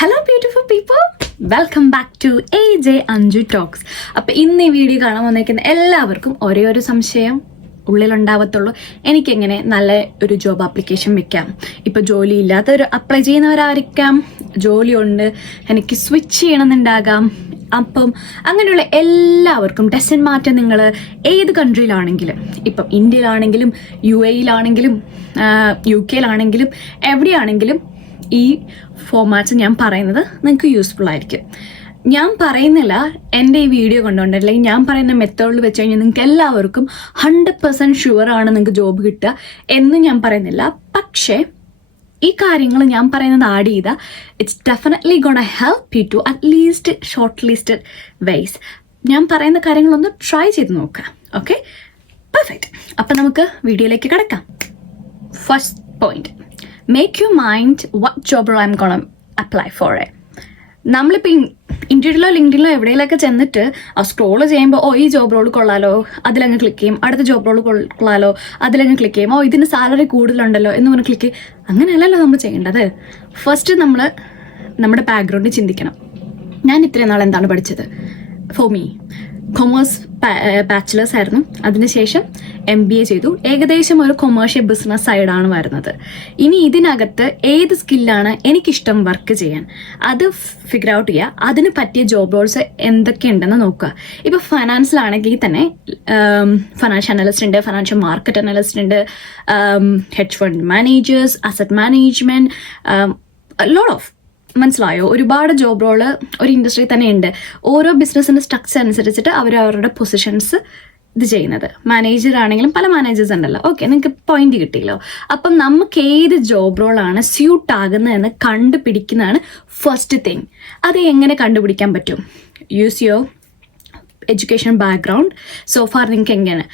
Hello beautiful people, welcome back to AJ Anju talks. അപ്പം ഇന്ന് ഈ വീഡിയോ കാണാൻ വന്നേക്കുന്ന എല്ലാവർക്കും ഒരേ ഒരു സംശയം ഉള്ളിലുണ്ടാവത്തുള്ളൂ, എനിക്കെങ്ങനെ നല്ല ഒരു ജോബ് ആപ്ലിക്കേഷൻ വെക്കാം. ഇപ്പം ജോലി ഇല്ലാത്തവർ അപ്ലൈ ചെയ്യുന്നവരായിരിക്കാം, ജോലിയുണ്ട് എനിക്ക് സ്വിച്ച് ചെയ്യണമെന്നുണ്ടാകാം. അപ്പം അങ്ങനെയുള്ള എല്ലാവർക്കും ഡസൻ മാറ്റം നിങ്ങൾ ഏത് കൺട്രിയിലാണെങ്കിലും, ഇപ്പം ഇന്ത്യയിലാണെങ്കിലും UAE-യിലാണെങ്കിലും UK-യിലാണെങ്കിലും എവിടെയാണെങ്കിലും ഈ ഫോമാറ്റ്സ് ഞാൻ പറയുന്നത് നിങ്ങൾക്ക് യൂസ്ഫുൾ ആയിരിക്കും. ഞാൻ പറയുന്നില്ല എൻ്റെ ഈ വീഡിയോ കൊണ്ടുകൊണ്ട്, അല്ലെങ്കിൽ ഞാൻ പറയുന്ന മെത്തേഡിൽ വെച്ച് കഴിഞ്ഞാൽ നിങ്ങൾക്ക് എല്ലാവർക്കും 100% ഷുവറാണ് നിങ്ങൾക്ക് ജോബ് കിട്ടുക എന്ന് ഞാൻ പറയുന്നില്ല. പക്ഷേ ഈ കാര്യങ്ങൾ ഞാൻ പറയുന്നത് ആഡ് ചെയ്താൽ it's definitely gonna help you to at least shortlisted ways. ഞാൻ പറയുന്ന കാര്യങ്ങളൊന്ന് ട്രൈ ചെയ്ത് നോക്കാം. Okay, perfect. അപ്പം നമുക്ക് വീഡിയോയിലേക്ക് കിടക്കാം. First point, make you mind what job I'm gonna apply for it. നമ്മളിപ്പോൾ ഇൻഡീഡിലോ ലിങ്ക്ഡിനിലോ എവിടെയെങ്കിലൊക്കെ ചെന്നിട്ട് സ്ക്രോൾ ചെയ്യുമ്പോൾ ഈ ജോബ് റോൾ കൊള്ളാലോ, അതിലങ്ങ് ക്ലിക്ക് ചെയ്യും. അടുത്ത ജോബ് റോൾ കൊള്ളാലോ, അതിലങ്ങ് ക്ലിക്ക് ചെയ്യും. ഇതിന് സാലറി കൂടുതലുണ്ടല്ലോ എന്ന് പറഞ്ഞ് ക്ലിക്ക് ചെയ്യും. അങ്ങനെയല്ലല്ലോ നമ്മൾ ചെയ്യേണ്ടത്. ഫസ്റ്റ് നമ്മൾ നമ്മുടെ ബാക്ക്ഗ്രൗണ്ടിൽ ചിന്തിക്കണം. ഞാൻ ഇത്രയും നാൾ എന്താണ് പഠിച്ചത്? ഫോർ മീ കൊമേഴ്സ് ബാച്ചിലേഴ്സ് ആയിരുന്നു. അതിനുശേഷം MBA ചെയ്തു. ഏകദേശം ഒരു കൊമേഴ്ഷ്യൽ ബിസിനസ് സൈഡാണ് വരുന്നത്. ഇനി ഇതിനകത്ത് ഏത് സ്കില്ലാണ് എനിക്കിഷ്ടം വർക്ക് ചെയ്യാൻ, അത് ഫിഗർ ഔട്ട് ചെയ്യുക. അതിന് പറ്റിയ ജോബ് റോൾസ് എന്തൊക്കെയുണ്ടെന്ന് നോക്കുക. ഇപ്പോൾ ഫൈനാൻസിലാണെങ്കിൽ തന്നെ ഫൈനാൻഷ്യൽ അനലിസ്റ്റ് ഉണ്ട്, ഫൈനാൻഷ്യൽ മാർക്കറ്റ് അനലിസ്റ്റ് ഉണ്ട്, hedge fund managers, asset management, lot of, മനസ്സിലായോ? ഒരുപാട് ജോബ് റോള് ഒരു ഇൻഡസ്ട്രി തന്നെ ഉണ്ട്. ഓരോ ബിസിനസ്സിന്റെ സ്ട്രക്ചർ അനുസരിച്ചിട്ട് അവരവരുടെ പൊസിഷൻസ് ഇത് ചെയ്യുന്നത്. മാനേജർ ആണെങ്കിലും പല മാനേജേഴ്സ് ഉണ്ടല്ലോ. ഓക്കെ, നിങ്ങൾക്ക് പോയിന്റ് കിട്ടിയല്ലോ. അപ്പം നമുക്ക് ഏത് ജോബ് റോളാണ് സ്യൂട്ട് ആകുന്നതെന്ന് കണ്ടുപിടിക്കുന്നതാണ് ഫസ്റ്റ് തിങ്. അത് എങ്ങനെ കണ്ടുപിടിക്കാൻ പറ്റും? Use your education background. So far നിങ്ങൾക്ക് എങ്ങനെ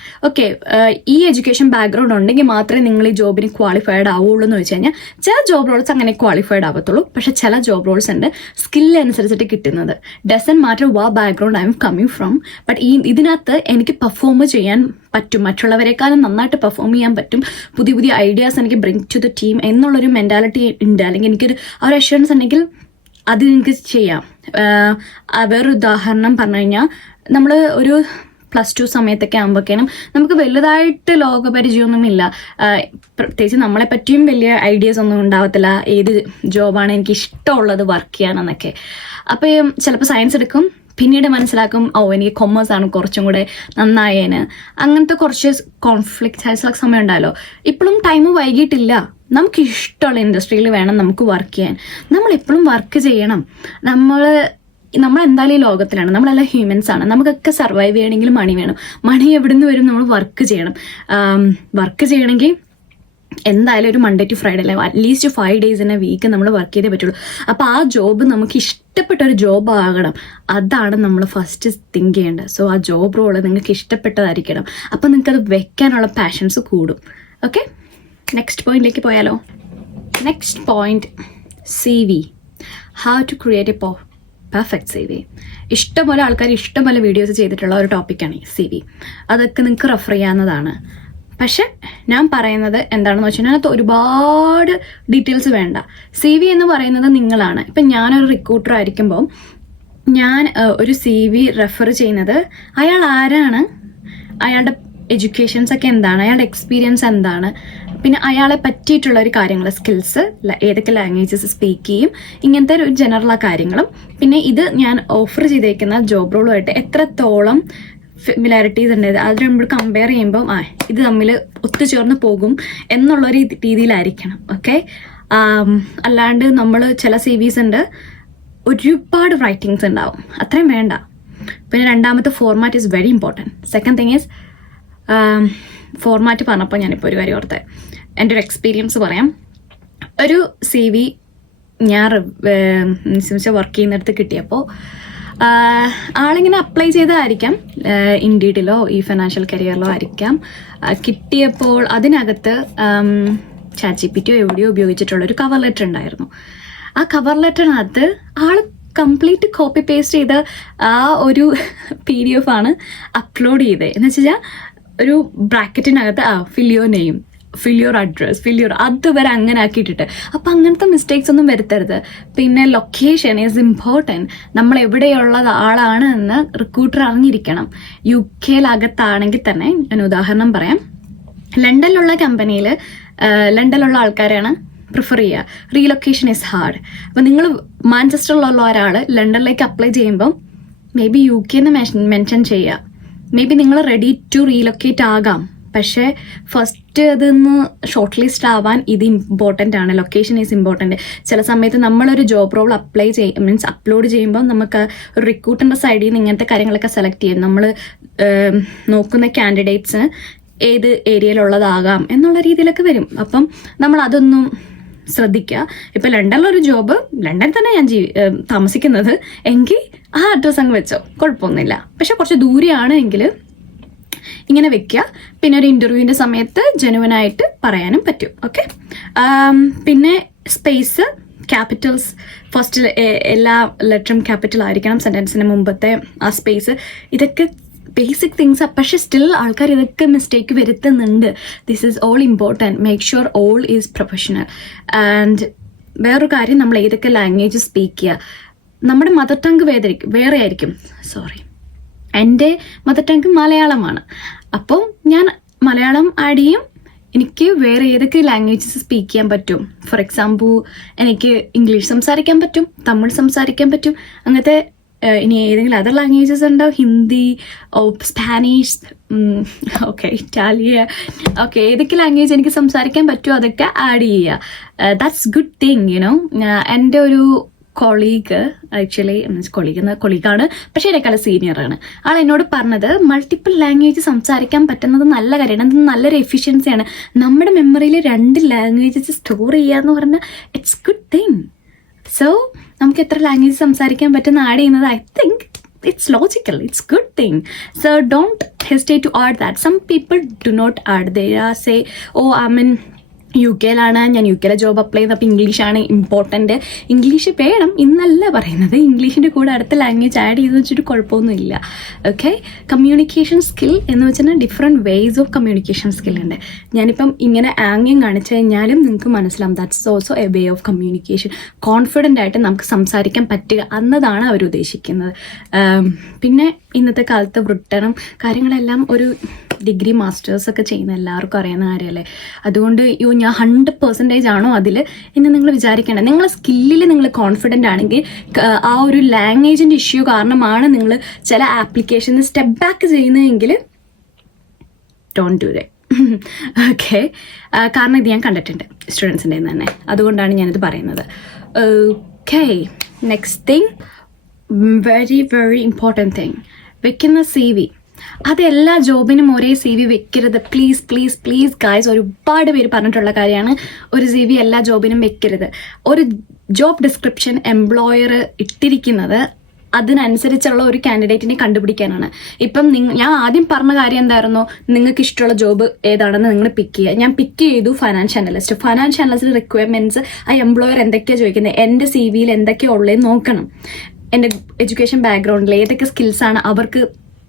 ഈ എഡ്യൂക്കേഷൻ ബാക്ക്ഗ്രൗണ്ട് ഉണ്ടെങ്കിൽ മാത്രമേ നിങ്ങൾ ഈ ജോബിന് ക്വാളിഫൈഡ് ആവുള്ളൂ എന്ന് വെച്ച് കഴിഞ്ഞാൽ, ചില ജോബ് റോൾസ് അങ്ങനെ ക്വാളിഫൈഡ് ആവത്തുള്ളൂ. പക്ഷെ ചില ജോബ് റോൾസ് ഉണ്ട് സ്കില്ല് അനുസരിച്ചിട്ട് കിട്ടുന്നത്. ഡസൻ മാറ്റർ വാ background I am coming from, but ഇതിനകത്ത് എനിക്ക് പെർഫോം ചെയ്യാൻ പറ്റും, മറ്റുള്ളവരെക്കാളും നന്നായിട്ട് പെർഫോം ചെയ്യാൻ പറ്റും, പുതിയ പുതിയ ഐഡിയാസ് എനിക്ക് ബ്രിങ് ടു ദ ടീം എന്നുള്ളൊരു മെൻറ്റാലിറ്റി ഉണ്ട്, അല്ലെങ്കിൽ എനിക്കൊരു ആ ഒരു അഷ്വറൻസ് ഉണ്ടെങ്കിൽ അത് എനിക്ക് ചെയ്യാം. വേറൊരു ഉദാഹരണം പറഞ്ഞു കഴിഞ്ഞാൽ, നമ്മൾ ഒരു +2 സമയത്തൊക്കെ ആകുമ്പോഴേക്കും നമുക്ക് വലുതായിട്ട് ലോകപരിചയമൊന്നുമില്ല. പ്രത്യേകിച്ച് നമ്മളെ പറ്റിയും വലിയ ഐഡിയാസ് ഒന്നും ഉണ്ടാവത്തില്ല, ഏത് ജോബാണ് എനിക്ക് ഇഷ്ടമുള്ളത് വർക്ക് ചെയ്യാനെന്നൊക്കെ. അപ്പോൾ ചിലപ്പോൾ സയൻസ് എടുക്കും, പിന്നീട് മനസ്സിലാക്കും എനിക്ക് കൊമേഴ്സ് ആണ് കുറച്ചും കൂടെ നന്നായേന്. അങ്ങനത്തെ കുറച്ച് കോൺഫ്ലിക്റ്റ് ആയിട്ടുള്ള സമയം ഉണ്ടായല്ലോ. ഇപ്പോഴും ടൈം വൈകിട്ടില്ല. നമുക്ക് ഇഷ്ടമുള്ള ഇൻഡസ്ട്രിയിൽ വേണം നമുക്ക് വർക്ക് ചെയ്യാൻ. നമ്മൾ എപ്പോഴും വർക്ക് ചെയ്യണം. നമ്മൾ എന്തായാലും ഈ ലോകത്തിലാണ്, നമ്മളെല്ലാം ഹ്യൂമൻസ് ആണ്. നമുക്കൊക്കെ സർവൈവ് ചെയ്യണമെങ്കിൽ മണി വേണം. മണി എവിടെ നിന്ന് വരും? നമ്മൾ വർക്ക് ചെയ്യണം. വർക്ക് ചെയ്യണമെങ്കിൽ എന്തായാലും ഒരു Monday to Friday അല്ലെ, at least 5 days in a week നമ്മൾ വർക്ക് ചെയ്തേ പറ്റുള്ളൂ. അപ്പോൾ ആ ജോബ് നമുക്ക് ഇഷ്ടപ്പെട്ട ഒരു ജോബ് ആകണം. അതാണ് നമ്മൾ ഫസ്റ്റ് തിങ്ക് ചെയ്യേണ്ടത്. സോ ആ ജോബ് റോള് നിങ്ങൾക്ക് ഇഷ്ടപ്പെട്ടതായിരിക്കണം. അപ്പം നിങ്ങൾക്കത് വെക്കാനുള്ള പാഷൻസ് കൂടും. ഓക്കെ, നെക്സ്റ്റ് പോയിന്റിലേക്ക് പോയാലോ. Next point, CV. How to create a perfect CV. ഇഷ്ടംപോലെ ആൾക്കാർ ഇഷ്ടംപോലെ വീഡിയോസ് ചെയ്തിട്ടുള്ള ഒരു ടോപ്പിക്കാണ് ഈ CV. അതൊക്കെ നിങ്ങൾക്ക് റെഫർ ചെയ്യാവുന്നതാണ്. പക്ഷെ ഞാൻ പറയുന്നത് എന്താണെന്ന് വെച്ചാൽ, അതിനകത്ത് ഒരുപാട് ഡീറ്റെയിൽസ് വേണ്ട. CV എന്ന് പറയുന്നത് നിങ്ങളാണ്. ഇപ്പം ഞാനൊരു റിക്രൂട്ടർ ആയിരിക്കുമ്പോൾ ഞാൻ ഒരു CV റെഫർ ചെയ്യുന്നത് അയാൾ ആരാണ്, അയാളുടെ എഡ്യൂക്കേഷൻസ് ഒക്കെ എന്താണ്, അയാളുടെ എക്സ്പീരിയൻസ് എന്താണ്, പിന്നെ അയാളെ പറ്റിയിട്ടുള്ള ഒരു കാര്യങ്ങൾ, സ്കിൽസ്, ഏതൊക്കെ ലാംഗ്വേജസ് സ്പീക്ക് ചെയ്യും, ഇങ്ങനത്തെ ഒരു ജനറൽ കാര്യങ്ങളും, പിന്നെ ഇത് ഞാൻ ഓഫർ ചെയ്തേക്കുന്ന ജോബ് റോളുമായിട്ട് എത്രത്തോളം ഫെമിലാരിറ്റീസ് ഉണ്ട്, അത് നമ്മൾ കമ്പയർ ചെയ്യുമ്പോൾ ഇത് തമ്മിൽ ഒത്തുചേർന്ന് പോകും എന്നുള്ളൊരു രീതിയിലായിരിക്കണം. ഓക്കെ, അല്ലാണ്ട് നമ്മൾ ചില CVs ഉണ്ട് ഒരുപാട് റൈറ്റിങ്സ് ഉണ്ടാവും, അത്രയും വേണ്ട. പിന്നെ രണ്ടാമത്തെ format is very important. Second thing is format പറഞ്ഞപ്പോൾ ഞാനിപ്പോൾ ഒരു കാര്യം ഓർത്തേ, എൻ്റെ ഒരു എക്സ്പീരിയൻസ് പറയാം. ഒരു CV ഞാൻ വർക്ക് ചെയ്യുന്നിടത്ത് കിട്ടിയപ്പോൾ ആളിങ്ങനെ അപ്ലൈ ചെയ്തതായിരിക്കാം, ഇൻഡീഡിലോ ഈ ഫിനാൻഷ്യൽ കരിയറിലോ ആയിരിക്കാം. കിട്ടിയപ്പോൾ അതിനകത്ത് ChatGPT എവിടെയോ ഉപയോഗിച്ചിട്ടുള്ളൊരു കവർ ലെറ്റർ ഉണ്ടായിരുന്നു. ആ കവർ ലെറ്ററിനകത്ത് ആൾ കംപ്ലീറ്റ് കോപ്പി പേസ്റ്റ് ചെയ്ത് ആ ഒരു PDF ആണ് അപ്ലോഡ് ചെയ്തത്. എന്ന് വെച്ച് കഴിഞ്ഞാൽ ഒരു ബ്രാക്കറ്റിനകത്ത് fill your name, fill your address, അതുവരെ അങ്ങനെ ആക്കിയിട്ടിട്ട്. അപ്പം അങ്ങനത്തെ മിസ്റ്റേക്സ് ഒന്നും വരുത്തരുത്. പിന്നെ ലൊക്കേഷൻ ഈസ് ഇമ്പോർട്ടൻറ്റ്. നമ്മൾ എവിടെയുള്ള ആളാണ് എന്ന് റിക്രൂട്ടർ അറിഞ്ഞിരിക്കണം. UK-അകത്താണെങ്കിൽ തന്നെ ഞാൻ ഉദാഹരണം പറയാം. ലണ്ടനിലുള്ള കമ്പനിയിൽ ലണ്ടനിലുള്ള ആൾക്കാരാണ് പ്രിഫർ ചെയ്യുക. Relocation is hard. അപ്പം നിങ്ങൾ മാഞ്ചസ്റ്ററിലുള്ള ഒരാൾ ലണ്ടനിലേക്ക് അപ്ലൈ ചെയ്യുമ്പം മേ ബി UK എന്ന് മെൻഷൻ ചെയ്യുക. മേ ബി നിങ്ങൾ റെഡി ടു റീലൊക്കേറ്റ് ആകാം, പക്ഷേ ഫസ്റ്റ് അതൊന്ന് ഷോർട്ട് ലിസ്റ്റ് ആവാൻ ഇത് ഇമ്പോർട്ടൻ്റ് ആണ്. Location is important. ചില സമയത്ത് നമ്മളൊരു ജോബ് റോൾ അപ്ലോഡ് ചെയ്യുമ്പോൾ നമുക്ക് ഒരു റിക്രൂട്ടറിൻ്റെ സൈഡിൽ നിന്ന് ഇങ്ങനത്തെ കാര്യങ്ങളൊക്കെ സെലക്ട് ചെയ്യും. നമ്മൾ നോക്കുന്ന കാൻഡിഡേറ്റ്സിന് ഏത് ഏരിയയിലുള്ളതാകാം എന്നുള്ള രീതിയിലൊക്കെ വരും. അപ്പം നമ്മൾ അതൊന്നും ശ്രദ്ധിക്കുക. ഇപ്പം ലണ്ടനിലൊരു ജോബ്, ലണ്ടനിൽ തന്നെ ഞാൻ താമസിക്കുന്നത് എങ്കിൽ ആ അഡ്രസ്സ് അങ്ങ് വെച്ചോ, കുഴപ്പമൊന്നുമില്ല. പക്ഷെ കുറച്ച് ദൂരെയാണ് എങ്കിൽ ഇങ്ങനെ വെക്കുക. പിന്നെ ഒരു ഇൻ്റർവ്യൂവിൻ്റെ സമയത്ത് ജെനുവനായിട്ട് പറയാനും പറ്റും. ഓക്കെ. പിന്നെ സ്പേസ്, ക്യാപിറ്റൽസ് ഫസ്റ്റ് എല്ലാ ലെറ്ററും ക്യാപിറ്റൽ ആയിരിക്കണം. സെൻറ്റൻസിന് മുമ്പത്തെ ആ സ്പേസ്, ഇതൊക്കെ ബേസിക് തിങ്സ്. പക്ഷെ സ്റ്റിൽ ആൾക്കാർ ഇതൊക്കെ മിസ്റ്റേക്ക് വരുത്തുന്നുണ്ട്. This is all important. Make sure all is professional. And വേറൊരു കാര്യം, നമ്മൾ ഏതൊക്കെ ലാംഗ്വേജ് സ്പീക്ക് ചെയ്യുക. നമ്മുടെ മദർ ടങ്ക് വേറെ ആയിരിക്കും. എൻ്റെ മദർ ടങ്ക് മലയാളമാണ്. അപ്പോൾ ഞാൻ മലയാളം ആഡ് ചെയ്യും. എനിക്ക് വേറെ ഏതൊക്കെ ലാംഗ്വേജസ് സ്പീക്ക് ചെയ്യാൻ പറ്റും. ഫോർ എക്സാമ്പിൾ, എനിക്ക് ഇംഗ്ലീഷ് സംസാരിക്കാൻ പറ്റും, തമിഴ് സംസാരിക്കാൻ പറ്റും. അങ്ങനത്തെ ഇനി ഏതെങ്കിലും അതർ ലാംഗ്വേജസ് ഉണ്ടോ, ഹിന്ദി, സ്പാനിഷ്, ഇറ്റാലിയൻ, ഏതൊക്കെ ലാംഗ്വേജ് എനിക്ക് സംസാരിക്കാൻ പറ്റുമോ അതൊക്കെ ആഡ് ചെയ്യുക. ദാറ്റ്സ് ഗുഡ് തിങ്, എൻ്റെ ഒരു കൊളീഗ്, ആക്ച്വലി കൊളീഗാണ്, പക്ഷേ എന്നെക്കാളും സീനിയറാണ്. ആൾ എന്നോട് പറഞ്ഞത് മൾട്ടിപ്പിൾ ലാംഗ്വേജ് സംസാരിക്കാൻ പറ്റുന്നത് നല്ല കാര്യമാണ്, അത് നല്ലൊരു എഫിഷ്യൻസിയാണ്. നമ്മുടെ മെമ്മറിയിൽ 2 ലാംഗ്വേജസ് സ്റ്റോർ ചെയ്യുക എന്ന് പറഞ്ഞാൽ ഇറ്റ്സ് ഗുഡ് തിങ്. സോ നമുക്ക് എത്ര ലാംഗ്വേജ് സംസാരിക്കാൻ പറ്റുന്ന ആഡ് ചെയ്യുന്നത്, I think it's logical, it's good thing. So don't hesitate to add that. Some people do not add. They say, oh, I'm in UK-ലാണ്, ഞാൻ UK job apply ചെയ്ത്, അപ്പോൾ ഇംഗ്ലീഷാണ് important. English വേണം എന്നല്ല പറയുന്നത്. ഇംഗ്ലീഷിൻ്റെ കൂടെ അടുത്ത ലാംഗ്വേജ് ആഡ് ചെയ്ത് വെച്ചിട്ട് കുഴപ്പമൊന്നുമില്ല. ഓക്കെ. കമ്മ്യൂണിക്കേഷൻ സ്കിൽ എന്ന് വെച്ചാൽ different ways of communication skill ഉണ്ട്. ഞാനിപ്പം ഇങ്ങനെ ആംഗ്യം കാണിച്ചു കഴിഞ്ഞാലും നിങ്ങൾക്ക് മനസ്സിലാവും that's also a way of communication. Confident ആയിട്ട് നമുക്ക് സംസാരിക്കാൻ പറ്റുക എന്നതാണ് അവർ ഉദ്ദേശിക്കുന്നത്. പിന്നെ ഇന്നത്തെ കാലത്ത് വൃട്ടനും കാര്യങ്ങളെല്ലാം ഒരു ഡിഗ്രി മാസ്റ്റേഴ്സ് ഒക്കെ ചെയ്യുന്ന എല്ലാവർക്കും അറിയുന്ന കാര്യമല്ലേ. അതുകൊണ്ട് ഞാൻ 100% ആണോ അതിൽ എന്ന് നിങ്ങൾ വിചാരിക്കേണ്ട. നിങ്ങളെ സ്കില്ലിൽ നിങ്ങൾ കോൺഫിഡൻ്റ് ആണെങ്കിൽ ആ ഒരു ലാംഗ്വേജിൻ്റെ ഇഷ്യൂ കാരണമാണ് നിങ്ങൾ ചില ആപ്ലിക്കേഷന് സ്റ്റെപ്പ് ബാക്ക് ചെയ്യുന്നതെങ്കിൽ ഡോണ്ട് ഡു ദാറ്റ്. ഓക്കെ. കാരണം ഇത് ഞാൻ കണ്ടിട്ടുണ്ട് സ്റ്റുഡൻസിൻ്റെ തന്നെ, അതുകൊണ്ടാണ് ഞാനിത് പറയുന്നത്. Okay. Next thing, very very important thing, വെക്കുന്ന CV. അതെല്ലാ ജോബിനും ഒരേ CV വെക്കരുത്. പ്ലീസ് പ്ലീസ് പ്ലീസ് ഗായ്സ്, ഒരുപാട് പേര് പറഞ്ഞിട്ടുള്ള കാര്യമാണ്. ഒരു CV എല്ലാ ജോബിനും വെക്കരുത്. ഒരു ജോബ് ഡിസ്ക്രിപ്ഷൻ എംപ്ലോയർ ഇട്ടിരിക്കുന്നത് അതിനനുസരിച്ചുള്ള ഒരു കാൻഡിഡേറ്റിനെ കണ്ടുപിടിക്കാനാണ്. ഇപ്പം ഞാൻ ആദ്യം പറഞ്ഞ കാര്യം എന്തായിരുന്നു, നിങ്ങൾക്ക് ഇഷ്ടമുള്ള ജോബ് ഏതാണെന്ന് നിങ്ങൾ പിക്ക് ചെയ്യുക. ഞാൻ പിക്ക് ചെയ്തു financial analyst. Financial analyst requirements ആ എംപ്ലോയർ എന്തൊക്കെയാണ് ചോദിക്കുന്നത്, എൻ്റെ CVയിൽ എന്തൊക്കെയാണ് ഉള്ളതെന്ന് നോക്കണം. എൻ്റെ എഡ്യൂക്കേഷൻ ബാക്ക്ഗ്രൗണ്ടിൽ ഏതൊക്കെ സ്കിൽസാണ് അവർക്ക്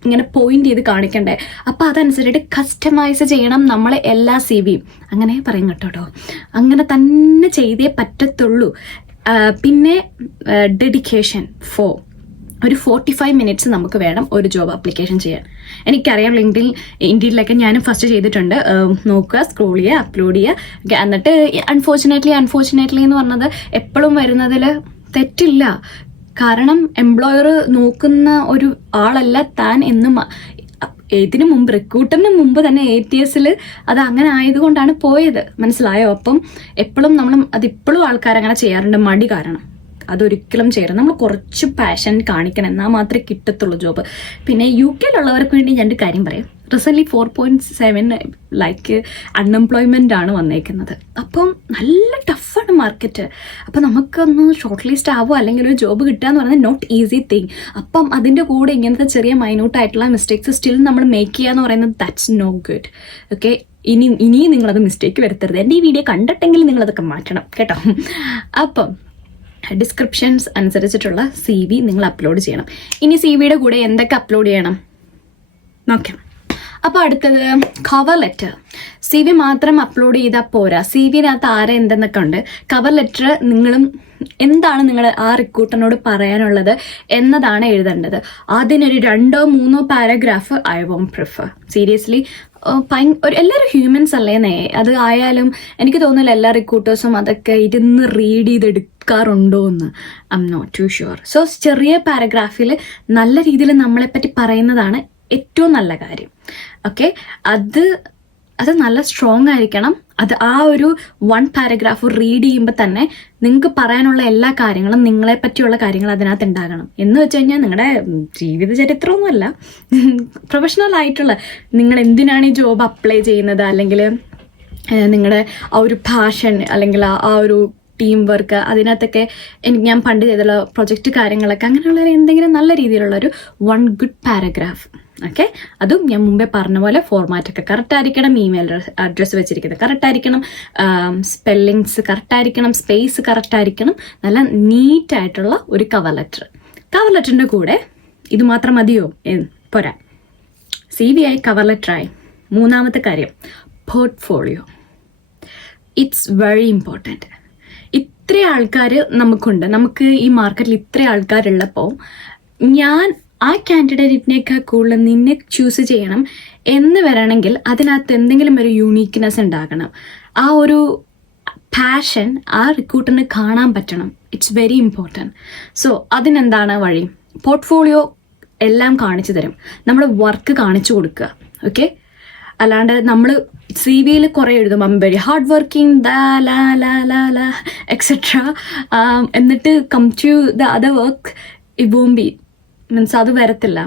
ഇങ്ങനെ പോയിന്റ് ചെയ്ത് കാണിക്കണ്ടേ. അപ്പോൾ അതനുസരിച്ചിട്ട് കസ്റ്റമൈസ് ചെയ്യണം നമ്മളെ എല്ലാ CVയും. അങ്ങനെ പറയും കേട്ടോ, അങ്ങനെ തന്നെ ചെയ്തേ പറ്റത്തുള്ളൂ. പിന്നെ ഡെഡിക്കേഷൻ ഒരു 45 മിനിറ്റ്സ് നമുക്ക് വേണം ഒരു ജോബ് ആപ്ലിക്കേഷൻ ചെയ്യാൻ. എനിക്കറിയാം ഇൻഡീഡിലൊക്കെ ഞാനും ഫസ്റ്റ് ചെയ്തിട്ടുണ്ട്. നോക്കുക, സ്ക്രോൾ ചെയ്യുക, അപ്ലോഡ് ചെയ്യുക. എന്നിട്ട് അൺഫോർച്ചുനേറ്റ്ലി എന്ന് പറഞ്ഞത് എപ്പോഴും വരുന്നതിൽ തെറ്റില്ല. കാരണം എംപ്ലോയർ നോക്കുന്ന ഒരു ആളല്ല താൻ എന്നും. ഇതിനു മുമ്പ് റിക്രൂട്ടറിന് മുമ്പ് തന്നെ ATSൽ അത് അങ്ങനെ ആയതുകൊണ്ടാണ് പോയത്, മനസ്സിലായോ? അപ്പം എപ്പോഴും അതിപ്പോഴും ആൾക്കാർ അങ്ങനെ ചെയ്യാറുണ്ട്, മടി കാരണം. അതൊരിക്കലും ചെയ്യരുത്. നമ്മൾ കുറച്ച് പാഷൻ കാണിക്കണം, എന്നാൽ മാത്രമേ കിട്ടത്തുള്ളൂ ജോബ്. പിന്നെ UK-ലുള്ളവർക്ക് വേണ്ടി ഞാനൊരു കാര്യം പറയാം. റീസെൻ്റ്ലി 4.7 അൺഎംപ്ലോയ്മെൻ്റ് ആണ് വന്നേക്കുന്നത്. അപ്പം നല്ല ടഫാണ് മാർക്കറ്റ്. അപ്പം നമുക്കൊന്ന് ഷോർട്ട് ലിസ്റ്റ് ആവുക അല്ലെങ്കിൽ ഒരു ജോബ് കിട്ടുക എന്ന് പറയുന്നത് നോട്ട് ഈസി തിങ്. അപ്പം അതിൻ്റെ കൂടെ ഇങ്ങനത്തെ ചെറിയ മൈന്യൂട്ടായിട്ടുള്ള മിസ്റ്റേക്സ് സ്റ്റിൽ നമ്മൾ മേക്ക് ചെയ്യുക എന്ന് പറയുന്നത് ദാറ്റ്സ് നോ ഗുഡ്. ഓക്കെ. ഇനിയും നിങ്ങളത് മിസ്റ്റേക്ക് വരുത്തരുത്. എൻ്റെ ഈ വീഡിയോ കണ്ടിട്ടെങ്കിൽ നിങ്ങളതൊക്കെ മാറ്റണം കേട്ടോ. അപ്പം ഡിസ്ക്രിപ്ഷൻസ് അനുസരിച്ചിട്ടുള്ള CV നിങ്ങൾ അപ്ലോഡ് ചെയ്യണം. ഇനി CVയുടെ കൂടെ എന്തൊക്കെ അപ്ലോഡ് ചെയ്യണം നോക്കാം. അപ്പോൾ അടുത്തത് കവർ ലെറ്റർ. CV മാത്രം അപ്ലോഡ് ചെയ്താൽ പോരാ, CVനകത്ത് ആരെ എന്തെന്നൊക്കെ ഉണ്ട്. കവർ ലെറ്റർ നിങ്ങളും എന്താണ് നിങ്ങൾ ആ റിക്രൂട്ടറിനോട് പറയാനുള്ളത് എന്നതാണ് എഴുതേണ്ടത്. അതിനൊരു 2-3 paragraph I won't prefer. Seriously എല്ലാവരും ഹ്യൂമൻസ് അല്ലേന്നേ. അത് ആയാലും എനിക്ക് തോന്നുന്നില്ല എല്ലാ റിക്രൂട്ടേഴ്സും അതൊക്കെ ഇരുന്ന് റീഡ് ചെയ്തെടുക്കാറുണ്ടോ എന്ന്. I'm not to sure. So ചെറിയ പാരഗ്രാഫിൽ നല്ല രീതിയിൽ നമ്മളെപ്പറ്റി പറയുന്നതാണ് ഏറ്റവും നല്ല കാര്യം. ഓക്കെ, അത് നല്ല സ്ട്രോങ് ആയിരിക്കണം. അത് ആ ഒരു 1 പാരഗ്രാഫ് റീഡ് ചെയ്യുമ്പോൾ തന്നെ നിങ്ങൾക്ക് പറയാനുള്ള എല്ലാ കാര്യങ്ങളും, നിങ്ങളെ പറ്റിയുള്ള കാര്യങ്ങൾ അതിനകത്ത് ഉണ്ടാകണം. എന്ന് വെച്ച് കഴിഞ്ഞാൽ നിങ്ങളുടെ ജീവിത ചരിത്രമൊന്നുമല്ല, പ്രൊഫഷണൽ ആയിട്ടുള്ള നിങ്ങൾ എന്തിനാണ് ഈ ജോബ് അപ്ലൈ ചെയ്യുന്നത്, അല്ലെങ്കിൽ നിങ്ങളുടെ ആ ഒരു പാഷൻ, അല്ലെങ്കിൽ ആ ഒരു ടീം വർക്ക്, അതിനകത്തൊക്കെ ഞാൻ പണ്ട് ചെയ്തുള്ള പ്രൊജക്റ്റ് കാര്യങ്ങളൊക്കെ, അങ്ങനെയുള്ള എന്തെങ്കിലും നല്ല രീതിയിലുള്ള ഒരു 1 ഗുഡ് പാരഗ്രാഫ്. ഓക്കെ, അതും ഞാൻ മുമ്പേ പറഞ്ഞ പോലെ ഫോർമാറ്റൊക്കെ കറക്റ്റ് ആയിരിക്കണം, ഇമെയിൽ അഡ്രസ്സ് വെച്ചിരിക്കുന്നത് കറക്റ്റ് ആയിരിക്കണം, സ്പെല്ലിങ്സ് കറക്റ്റ് ആയിരിക്കണം, സ്പേസ് കറക്റ്റ് ആയിരിക്കണം. നല്ല നീറ്റായിട്ടുള്ള ഒരു കവർ ലെറ്റർ. കവർ ലെറ്ററിൻ്റെ കൂടെ ഇത് മാത്രം മതിയോ? പോരാ. CV ആയി, കവർ ലെറ്ററായി. 3ാമത്തെ കാര്യം പോർട്ട്ഫോളിയോ. It's very important. ഇത്ര ആൾക്കാർ നമുക്കുണ്ട്, നമുക്ക് ഈ മാർക്കറ്റിൽ ഇത്ര ആൾക്കാരുള്ളപ്പോൾ ഞാൻ ആ കാൻഡിഡേറ്റിനേക്കാൾ കൂടുതൽ നിന്നെ ചൂസ് ചെയ്യണം എന്ന് വരണമെങ്കിൽ അതിനകത്ത് എന്തെങ്കിലും ഒരു യൂണീക്ക്നെസ് ഉണ്ടാകണം. ആ ഒരു പാഷൻ ആ റിക്രൂട്ടറിന് കാണാൻ പറ്റണം. It's very important. സോ അതിനെന്താണ് വഴി? പോർട്ട്ഫോളിയോ എല്ലാം കാണിച്ചു തരും. നമ്മുടെ വർക്ക് കാണിച്ചു കൊടുക്കുക. ഓക്കെ, അല്ലാണ്ട് നമ്മൾ CVയിൽ കുറേ എഴുതും, I am very hard working etcetera, എന്നിട്ട് come to the other work it won't be means അത് വരത്തില്ല.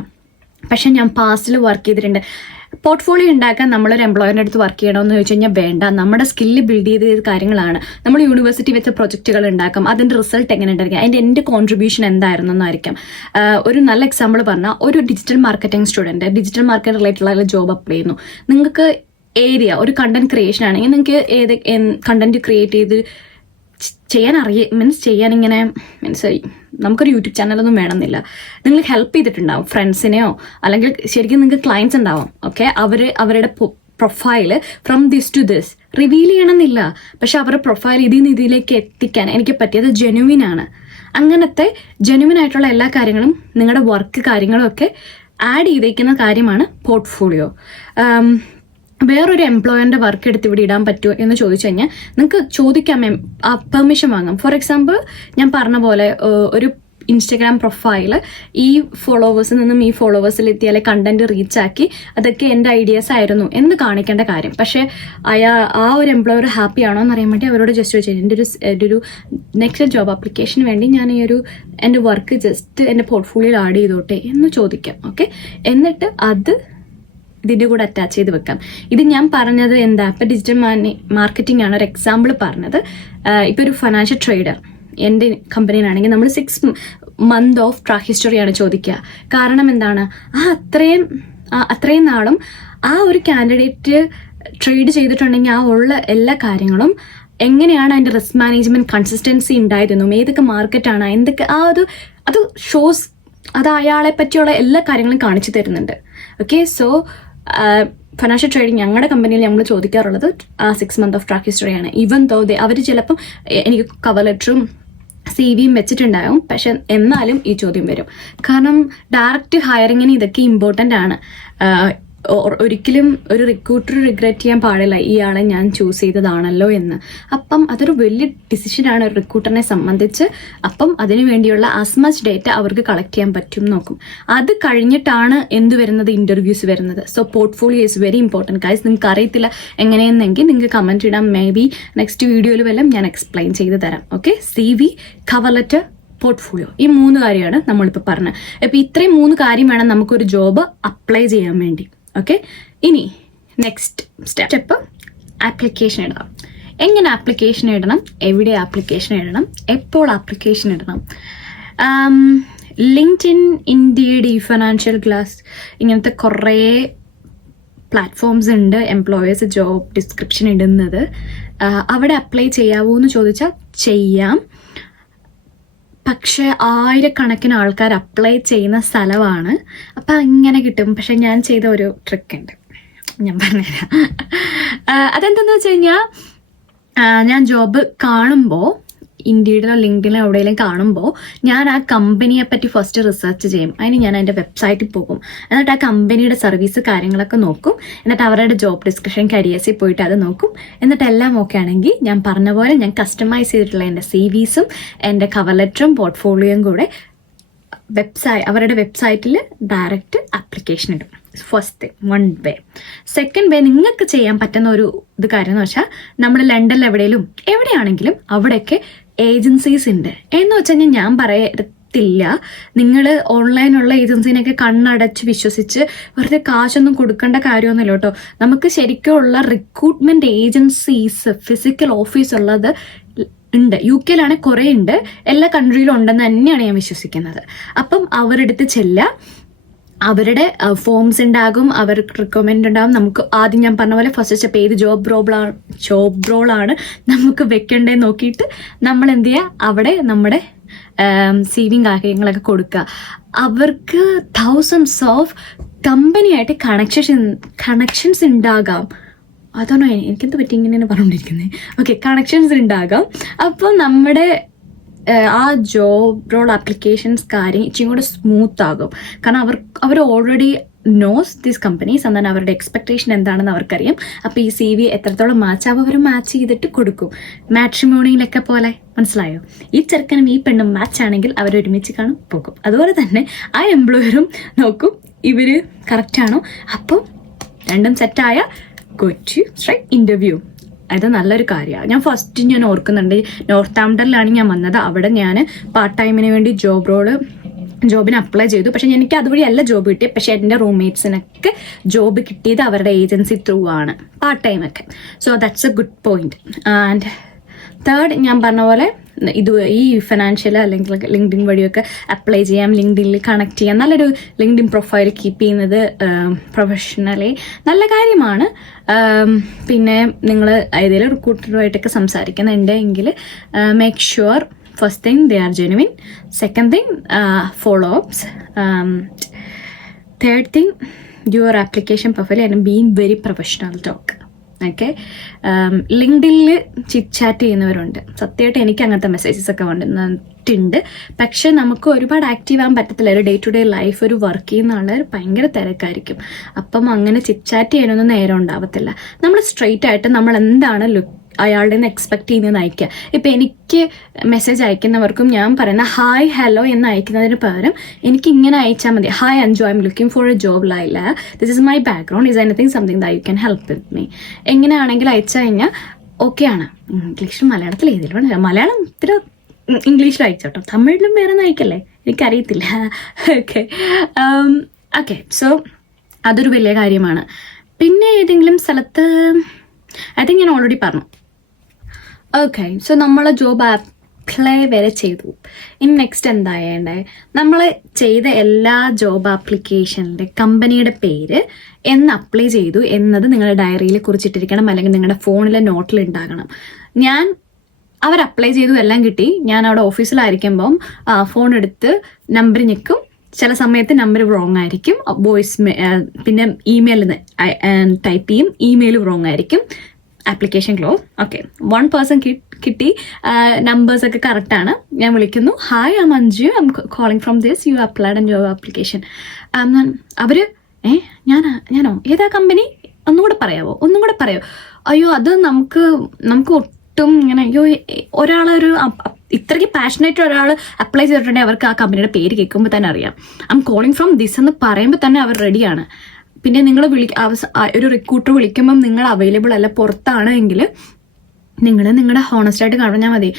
പക്ഷെ ഞാൻ പാസ്റ്റിൽ വർക്ക് ചെയ്തിട്ടുണ്ട്. പോർട്ട്ഫോളിയോ ഉണ്ടാക്കാൻ നമ്മളൊരു എംപ്ലോയറിൻ്റെ അടുത്ത് വർക്ക് ചെയ്യണമെന്ന് ചോദിച്ചു കഴിഞ്ഞാൽ വേണ്ട. നമ്മുടെ സ്കില്ല് ബിൽഡ് ചെയ്ത കാര്യങ്ങളാണ്. നമ്മൾ യൂണിവേഴ്സിറ്റി വെച്ച പ്രൊജക്റ്റുകൾ ഉണ്ടാക്കാം, അതിൻ്റെ റിസൾട്ട് എങ്ങനെ ഉണ്ടായിരിക്കും, എൻ്റെ കോൺട്രിബ്യൂഷൻ എന്തായിരുന്നു എന്നായിരിക്കും. ഒരു നല്ല എക്സാമ്പിൾ പറഞ്ഞാൽ, ഒരു digital marketing student digital market related job apply ചെയ്യുന്നു. നിങ്ങൾക്ക് ഏരിയ ഒരു കണ്ടന്റ് ക്രിയേഷൻ ആണെങ്കിൽ നിങ്ങൾക്ക് ഏത് കണ്ടന്റ് ക്രിയേറ്റ് ചെയ്ത് ചെയ്യാൻ ചെയ്യാൻ ഇങ്ങനെ നമുക്കൊരു യൂട്യൂബ് ചാനലൊന്നും വേണമെന്നില്ല. നിങ്ങൾ ഹെൽപ്പ് ചെയ്തിട്ടുണ്ടാവും ഫ്രണ്ട്സിനെയോ, അല്ലെങ്കിൽ ശരിക്കും നിങ്ങൾക്ക് ക്ലയൻസ് ഉണ്ടാവും. ഓക്കെ, അവരുടെ profile from this to this reveal ചെയ്യണമെന്നില്ല, പക്ഷെ അവരുടെ പ്രൊഫൈൽ ഇതിലേക്ക് എത്തിക്കാൻ എനിക്ക് പറ്റിയത് ജെനുവിൻ ആണ്. അങ്ങനത്തെ ജെനുവിൻ ആയിട്ടുള്ള എല്ലാ കാര്യങ്ങളും, നിങ്ങളുടെ വർക്ക് കാര്യങ്ങളും ഒക്കെ ആഡ് ചെയ്തേക്കുന്ന കാര്യമാണ് പോർട്ട്ഫോളിയോ. വേറൊരു എംപ്ലോയറിൻ്റെ വർക്ക് എടുത്ത് ഇവിടെ ഇടാൻ പറ്റുമോ എന്ന് ചോദിച്ചു കഴിഞ്ഞാൽ നിങ്ങൾക്ക് ചോദിക്കാം, പെർമിഷൻ വാങ്ങാം. ഫോർ എക്സാമ്പിൾ ഞാൻ പറഞ്ഞ പോലെ ഒരു ഇൻസ്റ്റഗ്രാം പ്രൊഫൈൽ ഈ ഫോളോവേഴ്സിൽ നിന്നും ഈ ഫോളോവേഴ്സിൽ എത്തിയാലേ കണ്ടന്റ് റീച്ചാക്കി അതൊക്കെ എൻ്റെ ഐഡിയാസ് ആയിരുന്നു എന്ന് കാണിക്കേണ്ട കാര്യം. പക്ഷേ ആ ഒരു എംപ്ലോയർ ഹാപ്പി ആണോ എന്ന് അറിയാൻ വേണ്ടി അവരോട് ജസ്റ്റ് ചോദിച്ചു, എൻ്റെ ഒരു നെക്സ്റ്റ് ജോബ് ആപ്ലിക്കേഷന് വേണ്ടി ഞാൻ എൻ്റെ വർക്ക് ജസ്റ്റ് എൻ്റെ പോർട്ട്ഫോളിയോയിൽ ആഡ് ചെയ്തോട്ടെ എന്ന് ചോദിക്കാം. ഓക്കെ, എന്നിട്ട് അത് ഇതിൻ്റെ കൂടെ അറ്റാച്ച് ചെയ്ത് വെക്കാം. ഇത് ഞാൻ പറഞ്ഞത് എന്താ, ഇപ്പം ഡിജിറ്റൽ മാർക്കറ്റിംഗ് ആണ് ഒരു എക്സാമ്പിൾ പറഞ്ഞത്. ഇപ്പോൾ ഒരു ഫൈനാൻഷ്യൽ ട്രേഡർ എൻ്റെ കമ്പനിയിലാണെങ്കിൽ നമ്മൾ 6 months ഓഫ് ട്രാക്ക് ഹിസ്റ്ററിയാണ് ചോദിക്കുക. കാരണം എന്താണ്, അത്രയും നാളും ആ ഒരു കാൻഡിഡേറ്റ് ട്രേഡ് ചെയ്തിട്ടുണ്ടെങ്കിൽ ആ ഉള്ള എല്ലാ കാര്യങ്ങളും എങ്ങനെയാണ് അതിൻ്റെ റിസ്ക് മാനേജ്മെൻറ്റ് കൺസിസ്റ്റൻസി ഉണ്ടായിരുന്നു, ഏതൊക്കെ മാർക്കറ്റാണ്, എന്തൊക്കെ അത് ഷോസ്, അത് അയാളെ പറ്റിയുള്ള എല്ലാ കാര്യങ്ങളും കാണിച്ചു തരുന്നുണ്ട്. ഓക്കെ, സോ ഫൈനാൻഷ്യൽ ട്രേഡിങ് ഞങ്ങളുടെ കമ്പനിയിൽ ഞങ്ങൾ ചോദിക്കാറുള്ളത് ആ 6 months ഓഫ് ട്രാക്ക് ഹിസ്റ്ററിയാണ്. ഈവൻ ദോ അവർ ചിലപ്പം എനിക്ക് കവർ ലെറ്ററും CVയും വെച്ചിട്ടുണ്ടാവും, പക്ഷെ എന്നാലും ഈ ചോദ്യം വരും. കാരണം ഡയറക്റ്റ് ഹയറിങ്ങിന് ഇതൊക്കെ ഇമ്പോർട്ടൻ്റ് ആണ്. ഒരിക്കലും ഒരു റിക്രൂട്ടർ റിഗ്രറ്റ് ചെയ്യാൻ പാടില്ല ഇയാളെ ഞാൻ ചൂസ് ചെയ്തതാണല്ലോ എന്ന്. അപ്പം അതൊരു വലിയ ഡിസിഷനാണ് ഒരു റിക്രൂട്ടറിനെ സംബന്ധിച്ച്. അപ്പം അതിനു വേണ്ടിയുള്ള ആസ് മച്ച് ഡേറ്റ അവർക്ക് കളക്ട് ചെയ്യാൻ പറ്റും നോക്കും. അത് കഴിഞ്ഞിട്ടാണ് എന്ത് വരുന്നത്, ഇൻ്റർവ്യൂസ് വരുന്നത്. So portfolio is very important guys. നിങ്ങൾക്ക് അറിയത്തില്ല എങ്ങനെയെന്നെങ്കിൽ നിങ്ങൾക്ക് കമൻറ്റ് ഇടാം. മേ ബി നെക്സ്റ്റ് വീഡിയോയിൽ വല്ലതും ഞാൻ എക്സ്പ്ലെയിൻ ചെയ്ത് തരാം. Okay, CV, cover letter, portfolio, ഈ 3 കാര്യമാണ് നമ്മളിപ്പോൾ പറഞ്ഞത്. അപ്പോൾ ഇത്രയും 3 കാര്യം വേണം നമുക്കൊരു ജോബ് അപ്ലൈ ചെയ്യാൻ വേണ്ടി. ഓക്കെ, ഇനി നെക്സ്റ്റ് സ്റ്റെപ്പ് ആപ്ലിക്കേഷൻ ഇടണം. എങ്ങനെ ആപ്ലിക്കേഷൻ ഇടണം, എവിടെ ആപ്ലിക്കേഷൻ ഇടണം, എപ്പോൾ ആപ്ലിക്കേഷൻ ഇടണം. ലിങ്ക്ഡ്ഇൻ, ഇൻഡീഡ്, ഫൈനാൻഷ്യൽ ഗ്ലാസ്, ഇങ്ങനത്തെ കുറേ പ്ലാറ്റ്ഫോംസ് ഉണ്ട് എംപ്ലോയേഴ്സ് ജോബ് ഡിസ്ക്രിപ്ഷൻ ഇടുന്നത്. അവിടെ അപ്ലൈ ചെയ്യാവോ എന്ന് ചോദിച്ചാൽ ചെയ്യാം. പക്ഷെ 1000കണക്കിന് ആൾക്കാർ അപ്ലൈ ചെയ്യുന്ന സ്ഥലമാണ്. അപ്പം അങ്ങനെ കിട്ടും. പക്ഷെ ഞാൻ ചെയ്ത ഒരു ട്രിക്ക് ഉണ്ട്. ഞാൻ പറഞ്ഞുതരാം. അതെന്താന്ന് വെച്ച് കഴിഞ്ഞാൽ ഞാൻ ജോബ് കാണുമ്പോൾ ഇൻഡീഡിലോ ലിങ്ക്ഡിനോ എവിടെയെങ്കിലും കാണുമ്പോൾ ഞാൻ ആ കമ്പനിയെ പറ്റി ഫസ്റ്റ് റിസർച്ച് ചെയ്യും. അതിന് ഞാൻ അതിൻ്റെ വെബ്സൈറ്റിൽ പോകും. എന്നിട്ട് ആ കമ്പനിയുടെ സർവീസ് കാര്യങ്ങളൊക്കെ നോക്കും. എന്നിട്ട് അവരുടെ ജോബ് ഡിസ്ക്രിപ്ഷൻ കരിയേഴ്സിൽ പോയിട്ട് അത് നോക്കും. എന്നിട്ട് എല്ലാം ഓക്കെ ആണെങ്കിൽ ഞാൻ പറഞ്ഞ പോലെ ഞാൻ കസ്റ്റമൈസ് ചെയ്തിട്ടുള്ള എൻ്റെ CVസും എൻ്റെ കവർ ലെറ്ററും പോർട്ട്ഫോളിയോയും കൂടെ അവരുടെ വെബ്സൈറ്റിൽ ഡയറക്റ്റ് ആപ്ലിക്കേഷൻ ഇടും. ഫസ്റ്റ് തിങ്, 1 വേ. സെക്കൻഡ് വേ, നിങ്ങൾക്ക് ചെയ്യാൻ പറ്റുന്ന ഒരു കാര്യം എന്ന് വെച്ചാൽ നമ്മൾ ലണ്ടനിൽ എവിടെയാണെങ്കിലും അവിടെയൊക്കെ ഏജൻസീസ് ഉണ്ട്. എന്ന് വെച്ച് കഴിഞ്ഞാൽ ഞാൻ പറയത്തില്ല നിങ്ങൾ ഓൺലൈനുള്ള ഏജൻസീനൊക്കെ കണ്ണടച്ച് വിശ്വസിച്ച് വെറുതെ കാശൊന്നും കൊടുക്കേണ്ട കാര്യമൊന്നുമില്ല കേട്ടോ. നമുക്ക് ശരിക്കുള്ള റിക്രൂട്ട്മെന്റ് ഏജൻസീസ് ഫിസിക്കൽ ഓഫീസ് ഉള്ളത് ഉണ്ട്. UK കുറേ ഉണ്ട്, എല്ലാ കൺട്രിയിലും ഉണ്ടെന്ന് തന്നെയാണ് ഞാൻ വിശ്വസിക്കുന്നത്. അപ്പം അവരെടുത്ത് അവരുടെ ഫോംസ് ഉണ്ടാകും, അവർക്ക് റിക്വയർമെന്റ് ഉണ്ടാകും. നമുക്ക് ആദ്യം ഞാൻ പറഞ്ഞ പോലെ ഫസ്റ്റ് സ്റ്റെപ്പ് ഏത് ജോബ് റോളാണ് നമുക്ക് വെക്കേണ്ടതെന്ന് നോക്കിയിട്ട് നമ്മൾ എന്ത് ചെയ്യുക, അവിടെ നമ്മുടെ സീവിങ് കാര്യങ്ങളൊക്കെ കൊടുക്കുക. അവർക്ക് തൗസൻഡ്സ് ഓഫ് കമ്പനിയായിട്ട് കണക്ഷൻസ് ഉണ്ടാകാം. അതാണോ എനിക്കെന്ത് പറ്റി ഇങ്ങനെ പറഞ്ഞുകൊണ്ടിരിക്കുന്നത്? ഓക്കെ, കണക്ഷൻസ് ഉണ്ടാകാം. അപ്പം നമ്മുടെ ആ ജോബ് റോൾ ആപ്ലിക്കേഷൻസ് കാര്യം ഇച്ചിരി കൂടെ സ്മൂത്ത് ആകും. കാരണം അവർ ഓൾറെഡി നോസ് ദീസ് കമ്പനീസ്, എന്നാൽ അവരുടെ എക്സ്പെക്ടേഷൻ എന്താണെന്ന് അവർക്കറിയാം. അപ്പോൾ ഈ CV എത്രത്തോളം മാച്ചാവും അവർ മാച്ച് ചെയ്തിട്ട് കൊടുക്കും. മാട്രിമോണിയിലൊക്കെ പോലെ, മനസ്സിലായോ? ഈ ചെറുക്കനും ഈ പെണ്ണും മാച്ച് ആണെങ്കിൽ അവർ ഒരുമിച്ച് പോകും. അതുപോലെ തന്നെ ആ എംപ്ലോയറും നോക്കും ഇവർ കറക്റ്റാണോ. അപ്പം രണ്ടും സെറ്റായ go to straight interview. അത് നല്ലൊരു കാര്യമാണ്. ഞാൻ ഓർക്കുന്നുണ്ട്, നോർത്ത് ആംപ്ടണിലാണ് ഞാൻ വന്നത്. അവിടെ ഞാൻ പാർട്ട് ടൈമിന് വേണ്ടി ജോബിന് അപ്ലൈ ചെയ്തു. പക്ഷെ എനിക്ക് അതുവഴിയല്ല ജോബ് കിട്ടിയത്. പക്ഷെ എൻ്റെ റൂംമേറ്റ്സിനൊക്കെ ജോബ് കിട്ടിയത് അവരുടെ ഏജൻസി ത്രൂ ആണ്, പാർട്ട് ടൈമൊക്കെ. So that's A good point. And third, ഞാൻ പറഞ്ഞ പോലെ ഈ ഫിനാൻഷ്യൽ അല്ലെങ്കിൽ ലിങ്ക്ഡിൻ വഴിയൊക്കെ അപ്ലൈ ചെയ്യാം, ലിങ്ക്ഡിനിൽ കണക്ട് ചെയ്യാം. നല്ലൊരു ലിങ്ക്ഡിൻ പ്രൊഫൈൽ കീപ്പ് ചെയ്യുന്നത് പ്രൊഫഷണലി നല്ല കാര്യമാണ്. പിന്നെ നിങ്ങൾ ഏതെങ്കിലും റിക്രൂട്ടറുമായിട്ടൊക്കെ സംസാരിക്കുന്നുണ്ടെങ്കിൽ make sure first thing they are genuine. Second thing follow ups. Third thing your application profile and being very professional talk. Okay, ലിങ്ക്ഡിനിൽ ചിറ്റ് ചെയ്യുന്നവരുണ്ട്. സത്യമായിട്ട് എനിക്ക് അങ്ങനത്തെ മെസ്സേജസ് ഒക്കെ വന്നിട്ടുണ്ട്. പക്ഷെ നമുക്ക് ഒരുപാട് ആക്റ്റീവ് ആകാൻ പറ്റത്തില്ല. ഒരു ഡേ ടു ഡേ ലൈഫ്, ഒരു വർക്ക് ചെയ്യുന്ന ആൾ ഭയങ്കര തിരക്കായിരിക്കും. അപ്പം അങ്ങനെ ചിറ്റ് ചെയ്യാനൊന്നും നേരം ഉണ്ടാവത്തില്ല. നമ്മൾ സ്ട്രെയിറ്റ് ആയിട്ട് നമ്മൾ എന്താണ് അയാളുടെ നിന്ന് എക്സ്പെക്ട് ചെയ്യുന്നത് അയക്കുക. ഇപ്പം എനിക്ക് മെസ്സേജ് അയക്കുന്നവർക്കും ഞാൻ പറയുന്ന ഹായ് ഹലോ എന്ന് അയക്കുന്നതിന് പകരം എനിക്ക് ഇങ്ങനെ അയച്ചാൽ മതി. Hi Anju, I am looking for a job ലൈല, this is my background, is anything something that you can help with me. എങ്ങനെയാണെങ്കിൽ അയച്ചു കഴിഞ്ഞാൽ ഓക്കെയാണ്. ഇംഗ്ലീഷിലും മലയാളത്തിൽ ഏതിലും, മലയാളം ഇത്തിരി ഇംഗ്ലീഷിലും അയച്ചോട്ടോ, തമിഴിലും വേറെ ഒന്നും അയക്കല്ലേ, എനിക്കറിയത്തില്ല. ഓക്കെ സോ അതൊരു വലിയ കാര്യമാണ്. പിന്നെ ഏതെങ്കിലും സ്ഥലത്ത് ഐ തിങ്ക് ഞാൻ ഓൾറെഡി പറഞ്ഞു. ഓക്കെ, സോ നമ്മൾ ജോബ് അപ്ലൈ വരെ ചെയ്തു. ഇനി നെക്സ്റ്റ് എന്താ ചെയ്യേണ്ടേ? നമ്മൾ ചെയ്ത എല്ലാ ജോബ് ആപ്ലിക്കേഷനിലെ കമ്പനിയുടെ പേര് എന്ന് അപ്ലൈ ചെയ്തു എന്നത് നിങ്ങളുടെ ഡയറിയിൽ കുറിച്ചിട്ടിരിക്കണം, അല്ലെങ്കിൽ നിങ്ങളുടെ ഫോണിലെ നോട്ടിൽ ഉണ്ടാകണം. അവർ അപ്ലൈ ചെയ്തു, എല്ലാം കിട്ടി. ഞാൻ അവിടെ ഓഫീസിലായിരിക്കുമ്പം ഫോൺ എടുത്ത് നമ്പർ ഞെക്കും. ചില സമയത്ത് നമ്പർ റോങ് ആയിരിക്കും, പിന്നെ ഇമെയിൽ ടൈപ്പ് ചെയ്യും, ഇമെയിൽ റോങ് ആയിരിക്കും, ആപ്ലിക്കേഷൻ ക്ലോസ്. ഓക്കെ, 1 person കിട്ടി, നമ്പേഴ്സൊക്കെ കറക്റ്റാണ്. ഞാൻ വിളിക്കുന്നു, hi I am Anju, I am calling from this, you applied an job application. അവർ ഞാനോ ഏതാ കമ്പനി, ഒന്നും കൂടെ പറയാമോ? അയ്യോ, അത് നമുക്ക് ഒട്ടും ഇങ്ങനെ, അയ്യോ ഒരാളൊരു ഇത്രയ്ക്ക് പാഷനേറ്റ് ഒരാൾ അപ്ലൈ ചെയ്തിട്ടുണ്ടെങ്കിൽ അവർക്ക് ആ കമ്പനിയുടെ പേര് കേൾക്കുമ്പോൾ തന്നെ അറിയാം. I am calling from this എന്ന് പറയുമ്പോൾ തന്നെ അവർ റെഡിയാണ്. പിന്നെ നിങ്ങൾ ഒരു റിക്രൂട്ടർ വിളിക്കുമ്പം നിങ്ങൾ അവൈലബിൾ അല്ല, പുറത്താണ് എങ്കിൽ നിങ്ങൾ നിങ്ങളുടെ ഹോണസ്റ്റായിട്ട് പറഞ്ഞാൽ മതി,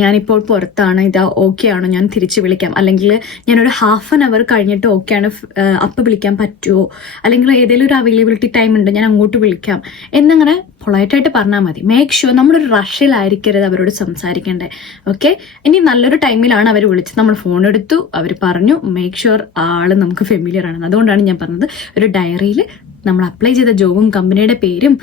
ഞാനിപ്പോൾ പുറത്താണ്, ഇതാ ഓക്കെ ആണോ, ഞാൻ തിരിച്ച് വിളിക്കാം, അല്ലെങ്കിൽ ഞാനൊരു ഹാഫ് ആൻ അവർ കഴിഞ്ഞിട്ട് ഓക്കെ ആണ്, അപ്പം വിളിക്കാൻ പറ്റുമോ, അല്ലെങ്കിൽ ഏതെങ്കിലും ഒരു അവൈലബിലിറ്റി ടൈം ഉണ്ട്, ഞാൻ അങ്ങോട്ട് വിളിക്കാം എന്നങ്ങനെ പൊളൈറ്റായിട്ട് പറഞ്ഞാൽ മതി. മേക്ക് ഷുവർ നമ്മളൊരു റഷിലായിരിക്കരുത് അവരോട് സംസാരിക്കേണ്ടത്. ഓക്കെ, ഇനി നല്ലൊരു ടൈമിലാണ് അവർ വിളിച്ചത്, നമ്മൾ ഫോൺ എടുത്തു, അവർ പറഞ്ഞു, മേക്ക് ഷുവർ ആള് നമുക്ക് ഫെമിലിയർ ആണെന്ന്. അതുകൊണ്ടാണ് ഞാൻ പറഞ്ഞത് ഒരു ഡയറിയിൽ നമ്മൾ അപ്ലൈ ചെയ്ത ജോബും കമ്പനിയുടെ പേരും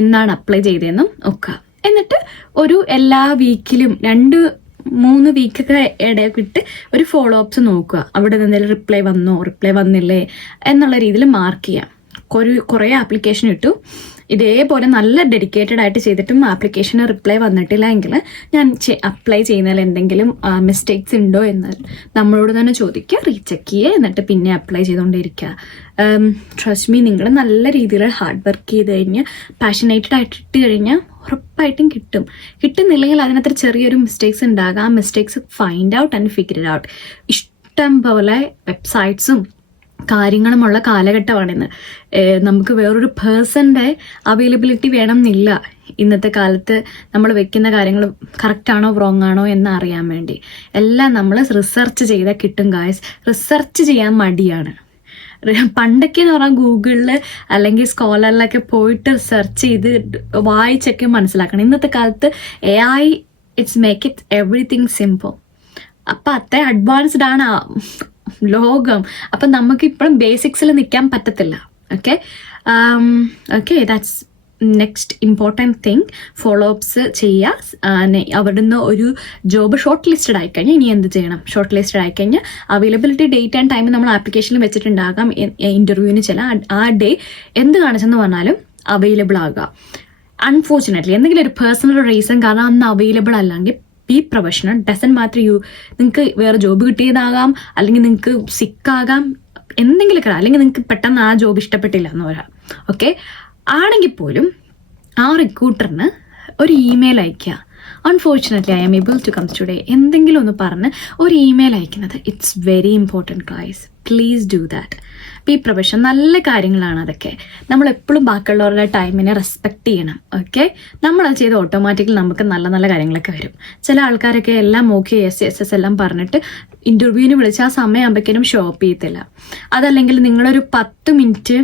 എന്നാണ് അപ്ലൈ ചെയ്തതെന്നും ഒക്കെ. എന്നിട്ട് ഒരു എല്ലാ വീക്കിലും 2-3 വീക്കൊക്കെ ഇടയ്ക്കിട്ട് ഒരു ഫോളോ അപ്സ് നോക്കുക. അവിടെ നിന്ന് റിപ്ലൈ വന്നോ, റിപ്ലൈ വന്നില്ലേ എന്നുള്ള രീതിയിൽ മാർക്ക് ചെയ്യാം. കുറേ ആപ്ലിക്കേഷൻ ഇട്ടു. ഇതേപോലെ നല്ല ഡെഡിക്കേറ്റഡ് ആയിട്ട് ചെയ്തിട്ടും ആപ്ലിക്കേഷന് റിപ്ലൈ വന്നിട്ടില്ല എങ്കിൽ ഞാൻ അപ്ലൈ ചെയ്യുന്നതിൽ എന്തെങ്കിലും മിസ്റ്റേക്സ് ഉണ്ടോ എന്ന് നമ്മളോട് തന്നെ ചോദിക്കുക, റീചെക്ക് ചെയ്യുക, എന്നിട്ട് പിന്നെ അപ്ലൈ ചെയ്തുകൊണ്ടിരിക്കുക. ട്രസ്റ്റ് മീ, നിങ്ങൾ നല്ല രീതിയിൽ ഹാർഡ് വർക്ക് ചെയ്ത് കഴിഞ്ഞ് പാഷനേറ്റഡ് ആയിട്ട് ഇട്ട് കഴിഞ്ഞാൽ ഉറപ്പായിട്ടും കിട്ടും. കിട്ടുന്നില്ലെങ്കിൽ അതിനകത്ത് ചെറിയൊരു മിസ്റ്റേക്സ് ഉണ്ടാകാം. ആ mistakes find out and figure it out. ഇഷ്ടം പോലെ വെബ്സൈറ്റ്സും കാര്യങ്ങളുമുള്ള കാലഘട്ടമാണിന്ന്. നമുക്ക് വേറൊരു പേഴ്സൻ്റെ അവൈലബിലിറ്റി വേണം എന്നില്ല ഇന്നത്തെ കാലത്ത്. നമ്മൾ വെക്കുന്ന കാര്യങ്ങൾ കറക്റ്റാണോ റോങ് ആണോ എന്ന് അറിയാൻ വേണ്ടി എല്ലാം നമ്മൾ റിസർച്ച് ചെയ്താൽ കിട്ടും ഗായ്സ്. റിസർച്ച് ചെയ്യാൻ മടിയാണ്. പണ്ടൊക്കെ എന്ന് പറഞ്ഞാൽ ഗൂഗിളിൽ അല്ലെങ്കിൽ സ്കോളറിലൊക്കെ പോയിട്ട് സെർച്ച് ചെയ്ത് വായിച്ചൊക്കെ മനസ്സിലാക്കണം. ഇന്നത്തെ കാലത്ത് AI it's make it everything simple. അപ്പം അത്ര അഡ്വാൻസ്ഡ് ആണ് ലോകം. അപ്പം നമുക്ക് ഇപ്പോഴും ബേസിക്സിൽ നിൽക്കാൻ പറ്റത്തില്ല. Okay that's next important thing. Follow ups ചെയ്യുക. അവിടുന്ന് ഒരു ജോബ് ഷോർട്ട് ലിസ്റ്റഡ് ആയിക്കഴിഞ്ഞാൽ ഇനി എന്ത് ചെയ്യണം? ഷോർട്ട് ലിസ്റ്റഡ് ആയിക്കഴിഞ്ഞാൽ അവൈലബിലിറ്റി ഡേറ്റ് ആൻഡ് ടൈം നമ്മൾ ആപ്ലിക്കേഷനിൽ വെച്ചിട്ടുണ്ടാകാം. ഇൻ്റർവ്യൂവിന് ആ ഡേ എന്ത് കാണിച്ചെന്ന് പറഞ്ഞാലും അവൈലബിൾ ആകുക. അൺഫോർച്ചുനേറ്റ്ലി എന്തെങ്കിലും ഒരു പേഴ്സണൽ റീസൺ കാരണം അന്ന് അവൈലബിൾ അല്ലെങ്കിൽ ബി പ്രൊഫഷണൽ. ഡസൻ മാറ്റർ നിങ്ങൾക്ക് വേറെ ജോബ് കിട്ടിയതാകാം, അല്ലെങ്കിൽ നിങ്ങൾക്ക് സിക്കാകാം, എന്തെങ്കിലുമൊക്കെ, അല്ലെങ്കിൽ നിങ്ങൾക്ക് പെട്ടെന്ന് ആ ജോബ് ഇഷ്ടപ്പെട്ടില്ല എന്ന് പറയാം. ഓക്കെ, ആണെങ്കിൽ പോലും ആ റിക്രൂട്ടറിന് ഒരു ഇമെയിൽ അയക്കുക. Unfortunately I am able to comes today എന്തെങ്കിലും ഒന്ന് പറഞ്ഞ് ഒരു ഇമെയിൽ അയക്കുന്നത് it's very important guys. Please do that. Be profession. നല്ല കാര്യങ്ങളാണ് അതൊക്കെ. നമ്മളെപ്പോഴും ബാക്കിയുള്ളവരുടെ ടൈമിനെ റെസ്പെക്ട് ചെയ്യണം. ഓക്കെ, നമ്മളത് ചെയ്ത് ഓട്ടോമാറ്റിക്കലി നമുക്ക് നല്ല നല്ല കാര്യങ്ങളൊക്കെ വരും. ചില ആൾക്കാരൊക്കെ എല്ലാം ഓക്കെ yes എല്ലാം പറഞ്ഞിട്ട് ഇൻ്റർവ്യൂവിന് വിളിച്ച് ആ സമയമാകുമ്പോഴേക്കും ഷോ അപ്പ് ചെയ്യത്തില്ല. അതല്ലെങ്കിൽ നിങ്ങളൊരു 10 മിനിറ്റ്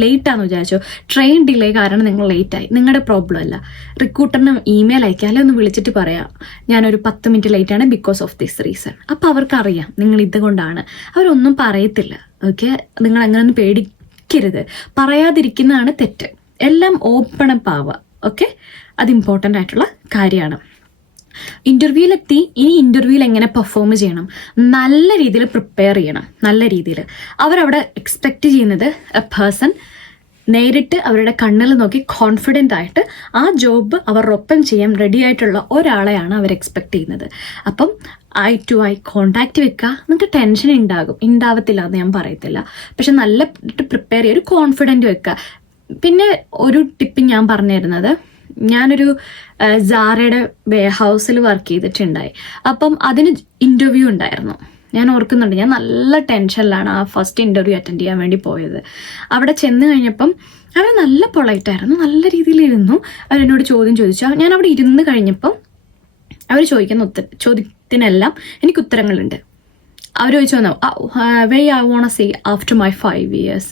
ലേറ്റാന്ന് വിചാരിച്ചോ, ട്രെയിൻ ഡിലേ കാരണം നിങ്ങൾ ലേറ്റായി, നിങ്ങളുടെ പ്രോബ്ലം അല്ല. റിക്രൂട്ടറിന് ഇമെയിൽ അയക്കുക, അല്ലെങ്കിൽ ഒന്ന് വിളിച്ചിട്ട് പറയാം ഞാനൊരു 10 മിനിറ്റ് ലേറ്റാണ് ബിക്കോസ് ഓഫ് ദിസ് റീസൺ. അപ്പോൾ അവർക്കറിയാം നിങ്ങൾ ഇതുകൊണ്ടാണ്. അവരൊന്നും പറയത്തില്ല. ഓക്കെ, നിങ്ങൾ അങ്ങനെ ഒന്നും പേടിക്കരുത്. പറയാതിരിക്കുന്നതാണ് തെറ്റ്. എല്ലാം ഓപ്പൺ അപ്പ് ആവുക. ഓക്കെ, അത് ഇമ്പോർട്ടൻ്റ് ആയിട്ടുള്ള കാര്യമാണ്. ഇൻ്റർവ്യൂവിലെത്തി ഇനി ഇൻ്റർവ്യൂവിൽ എങ്ങനെ പെർഫോം ചെയ്യണം? നല്ല രീതിയിൽ പ്രിപ്പയർ ചെയ്യണം. നല്ല രീതിയിൽ അവരവിടെ എക്സ്പെക്റ്റ് ചെയ്യുന്നത് എ പേഴ്സൺ നേരിട്ട് അവരുടെ കണ്ണിൽ നോക്കി കോൺഫിഡൻ്റ് ആയിട്ട് ആ ജോബ് അവരൊപ്പം ചെയ്യാൻ റെഡി ആയിട്ടുള്ള ഒരാളെയാണ് അവർ എക്സ്പെക്ട് ചെയ്യുന്നത്. അപ്പം ഐ ടു ഐ കോണ്ടാക്ട് വെക്കുക. നിങ്ങൾക്ക് ടെൻഷൻ ഉണ്ടാവത്തില്ല എന്ന് ഞാൻ പറയത്തില്ല, പക്ഷെ നല്ല പ്രിപ്പയർ ചെയ്യുക, ഒരു കോൺഫിഡൻറ്റ് വെക്കുക. പിന്നെ ഒരു ടിപ്പ് ഞാൻ പറഞ്ഞു തരുന്നത്, ഞാനൊരു സാറയുടെ വെയർഹൗസിൽ വർക്ക് ചെയ്തിട്ടുണ്ടായി. അപ്പം അതിന് ഇൻ്റർവ്യൂ ഉണ്ടായിരുന്നു. ഞാൻ ഓർക്കുന്നുണ്ട്, ഞാൻ നല്ല ടെൻഷനിലാണ് ആ ഫസ്റ്റ് ഇൻ്റർവ്യൂ അറ്റൻഡ് ചെയ്യാൻ വേണ്ടി പോയത്. അവിടെ ചെന്ന് കഴിഞ്ഞപ്പം അവർ നല്ല പൊളൈറ്റായിരുന്നു, നല്ല രീതിയിലിരുന്നു. അവരെന്നോട് ചോദ്യം ചോദിച്ചു. ഞാൻ അവിടെ ഇരുന്ന് കഴിഞ്ഞപ്പം അവർ ചോദിക്കുന്ന ചോദ്യത്തിനെല്ലാം എനിക്ക് ഉത്തരങ്ങളുണ്ട്. അവർ ചോദിച്ചു വന്നു way I want see after my 5 years,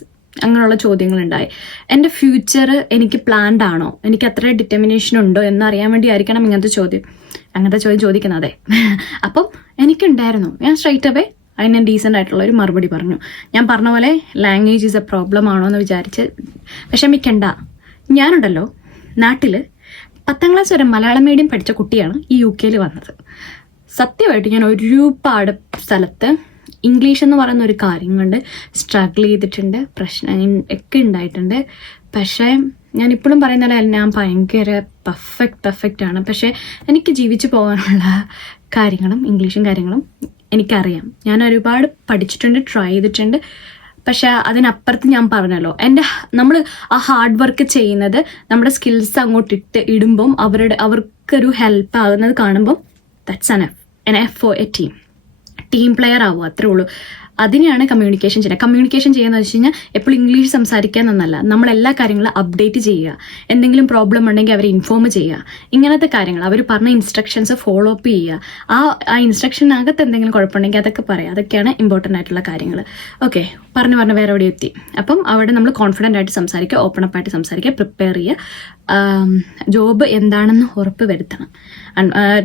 അങ്ങനെയുള്ള ചോദ്യങ്ങളുണ്ടായി. എൻ്റെ ഫ്യൂച്ചർ എനിക്ക് പ്ലാൻഡ് ആണോ, എനിക്ക് അത്ര ഡിറ്റർമിനേഷൻ ഉണ്ടോ എന്നറിയാൻ വേണ്ടി ആയിരിക്കണം അങ്ങനത്തെ ചോദ്യം ചോദിക്കുന്നത്. അപ്പം എനിക്കുണ്ടായിരുന്നു. ഞാൻ സ്ട്രൈറ്റ് അവേ അതിന് ഡീസൻ്റ് ആയിട്ടുള്ള ഒരു മറുപടി പറഞ്ഞു. ഞാൻ പറഞ്ഞ പോലെ ലാംഗ്വേജ് ഈസ് എ പ്രോബ്ലം ആണോ എന്ന് വിചാരിച്ച് വിഷമിക്കണ്ട. ഞാനുണ്ടല്ലോ നാട്ടിൽ 10ാം ക്ലാസ് വരെ മലയാളം മീഡിയം പഠിച്ച കുട്ടിയാണ് ഈ UK വന്നത്. സത്യമായിട്ട് ഞാൻ ഒരുപാട് സ്ഥലത്ത് ഇംഗ്ലീഷ് എന്ന് പറയുന്ന ഒരു കാര്യം കൊണ്ട് സ്ട്രഗിൾ ചെയ്തിട്ടുണ്ട്, പ്രശ്നം ഒക്കെ ഉണ്ടായിട്ടുണ്ട്. പക്ഷേ ഞാനിപ്പോഴും പറയുന്ന ഞാൻ ഭയങ്കര പെർഫെക്റ്റ് ആണ്. പക്ഷേ എനിക്ക് ജീവിച്ചു പോകാനുള്ള കാര്യങ്ങളും ഇംഗ്ലീഷും കാര്യങ്ങളും എനിക്കറിയാം. ഞാൻ ഒരുപാട് പഠിച്ചിട്ടുണ്ട്, ട്രൈ ചെയ്തിട്ടുണ്ട്. പക്ഷെ അതിനപ്പുറത്ത് ഞാൻ പറഞ്ഞല്ലോ, നമ്മൾ ആ ഹാർഡ് വർക്ക് ചെയ്യുന്നത് നമ്മുടെ സ്കിൽസ് അങ്ങോട്ട് ഇടുമ്പം അവർക്കൊരു ഹെൽപ്പ് ആകുന്നത് കാണുമ്പം that's enough for a team player ആവുക, അത്രേ ഉള്ളൂ. അതിനെയാണ് കമ്മ്യൂണിക്കേഷൻ ചെയ്യുക. കമ്മ്യൂണിക്കേഷൻ ചെയ്യുന്നത് വെച്ച് കഴിഞ്ഞാൽ എപ്പോഴും ഇംഗ്ലീഷ് സംസാരിക്കാൻ എന്നല്ല, നമ്മളെല്ലാ കാര്യങ്ങളും അപ്ഡേറ്റ് ചെയ്യുക. എന്തെങ്കിലും പ്രോബ്ലം ഉണ്ടെങ്കിൽ അവരെ ഇൻഫോം ചെയ്യുക. ഇങ്ങനത്തെ കാര്യങ്ങൾ അവർ പറഞ്ഞ ഇൻസ്ട്രക്ഷൻസ് ഫോളോ അപ്പ് ചെയ്യുക. ആ ഇൻസ്ട്രക്ഷനകത്ത് എന്തെങ്കിലും കുഴപ്പമുണ്ടെങ്കിൽ അതൊക്കെ പറയുക. അതൊക്കെയാണ് ഇമ്പോർട്ടൻ്റ് ആയിട്ടുള്ള കാര്യങ്ങൾ. ഓക്കെ, പറഞ്ഞു വേറെ എവിടെ എത്തി. അപ്പം അവിടെ നമ്മൾ കോൺഫിഡൻ്റ് ആയിട്ട് സംസാരിക്കുക, ഓപ്പൺ അപ്പ് ആയിട്ട് സംസാരിക്കുക, പ്രിപ്പയർ ചെയ്യുക. ജോബ് എന്താണെന്ന് ഉറപ്പ് വരുത്തണം.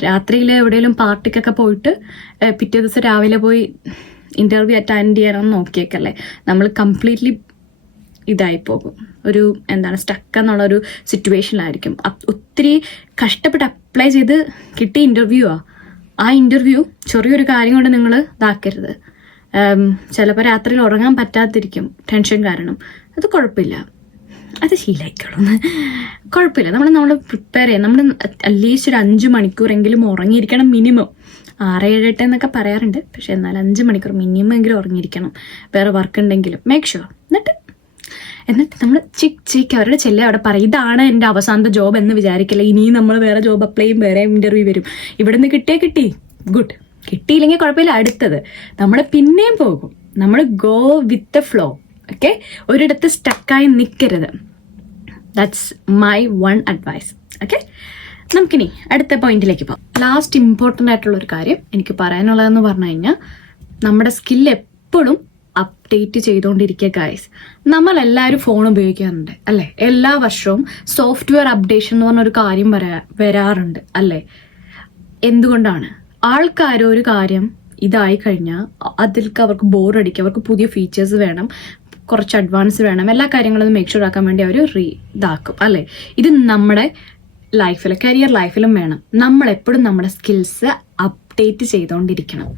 രാത്രിയിൽ എവിടെയെങ്കിലും പാർട്ടിക്കൊക്കെ പോയിട്ട് പിറ്റേ ദിവസം രാവിലെ പോയി ഇൻ്റർവ്യൂ അറ്റൻഡ് ചെയ്യാനൊന്നും നോക്കിയേക്കല്ലേ. നമ്മൾ കംപ്ലീറ്റ്ലി ഇതായി പോകും, ഒരു സ്റ്റക്ക് എന്നുള്ളൊരു സിറ്റുവേഷനിലായിരിക്കും. ഒത്തിരി കഷ്ടപ്പെട്ട് അപ്ലൈ ചെയ്ത് കിട്ടിയ ഇൻ്റർവ്യൂവാണ്. ആ ഇൻ്റർവ്യൂ ചെറിയൊരു കാര്യം കൊണ്ട് നിങ്ങൾ ഇതാക്കരുത്. ചിലപ്പോൾ രാത്രിയിൽ ഉറങ്ങാൻ പറ്റാതിരിക്കും ടെൻഷൻ കാരണം. അത് കുഴപ്പമില്ല, അത് ശീലമായിക്കോളും, കുഴപ്പമില്ല. നമ്മൾ പ്രിപ്പയർ ചെയ്യാം. നമ്മൾ അറ്റ്ലീസ്റ്റ് ഒരു 5 മണിക്കൂറെങ്കിലും ഉറങ്ങിയിരിക്കണം മിനിമം. 6-7 എന്നൊക്കെ പറയാറുണ്ട്, പക്ഷെ എന്നാൽ 5 മണിക്കൂർ മിനിമം എങ്കിലും ഉറങ്ങിയിരിക്കണം, വേറെ വർക്ക് ഉണ്ടെങ്കിലും. Make sure. എന്നിട്ട് നമ്മൾ ചിക്ക് അവരുടെ ചെല്ലുക, അവിടെ പറയും ഇതാണ് എൻ്റെ അവസാനത്തെ ജോബ് എന്ന് വിചാരിക്കില്ല. ഇനിയും നമ്മൾ വേറെ ജോബ് അപ്ലൈ ചെയ്യും, വേറെ ഇൻ്റർവ്യൂ വരും. ഇവിടെ നിന്ന് കിട്ടി, ഗുഡ്. കിട്ടിയില്ലെങ്കിൽ കുഴപ്പമില്ല, അടുത്തത് നമ്മൾ പിന്നെയും പോകും. നമ്മൾ go with the flow. Okay, ഒരിടത്ത് സ്റ്റക്കായി നിൽക്കരുത്. That's my one advice. Okay, നമുക്കിനി അടുത്ത പോയിന്റിലേക്ക് പോകാം. ലാസ്റ്റ് ഇമ്പോർട്ടൻ്റ് ആയിട്ടുള്ള ഒരു കാര്യം എനിക്ക് പറയാനുള്ളതെന്ന് പറഞ്ഞു കഴിഞ്ഞാൽ, നമ്മുടെ സ്കില്ല് എപ്പോഴും അപ്ഡേറ്റ് ചെയ്തുകൊണ്ടിരിക്കുക ഗൈസ്. നമ്മളെല്ലാവരും ഫോൺ ഉപയോഗിക്കാറുണ്ട് അല്ലേ? എല്ലാ വർഷവും സോഫ്റ്റ്വെയർ അപ്ഡേഷൻ എന്ന് പറഞ്ഞൊരു കാര്യം വരാറുണ്ട് അല്ലേ? എന്തുകൊണ്ടാണ്? ആൾക്കാർ ഒരു കാര്യം ഇതായി കഴിഞ്ഞാൽ അതിലേക്ക് അവർക്ക് ബോറടിക്കുക, അവർക്ക് പുതിയ ഫീച്ചേഴ്സ് വേണം, കുറച്ച് അഡ്വാൻസ് വേണം, എല്ലാ കാര്യങ്ങളും മേക്ക് ഷുവർ ആക്കാൻ വേണ്ടി അവർ ഇതാക്കും അല്ലേ? ഇത് നമ്മുടെ ലൈഫിൽ, കരിയർ ലൈഫിലും വേണം. നമ്മളെപ്പോഴും നമ്മുടെ സ്കിൽസ് അപ്ഡേറ്റ് ചെയ്തുകൊണ്ടിരിക്കണം.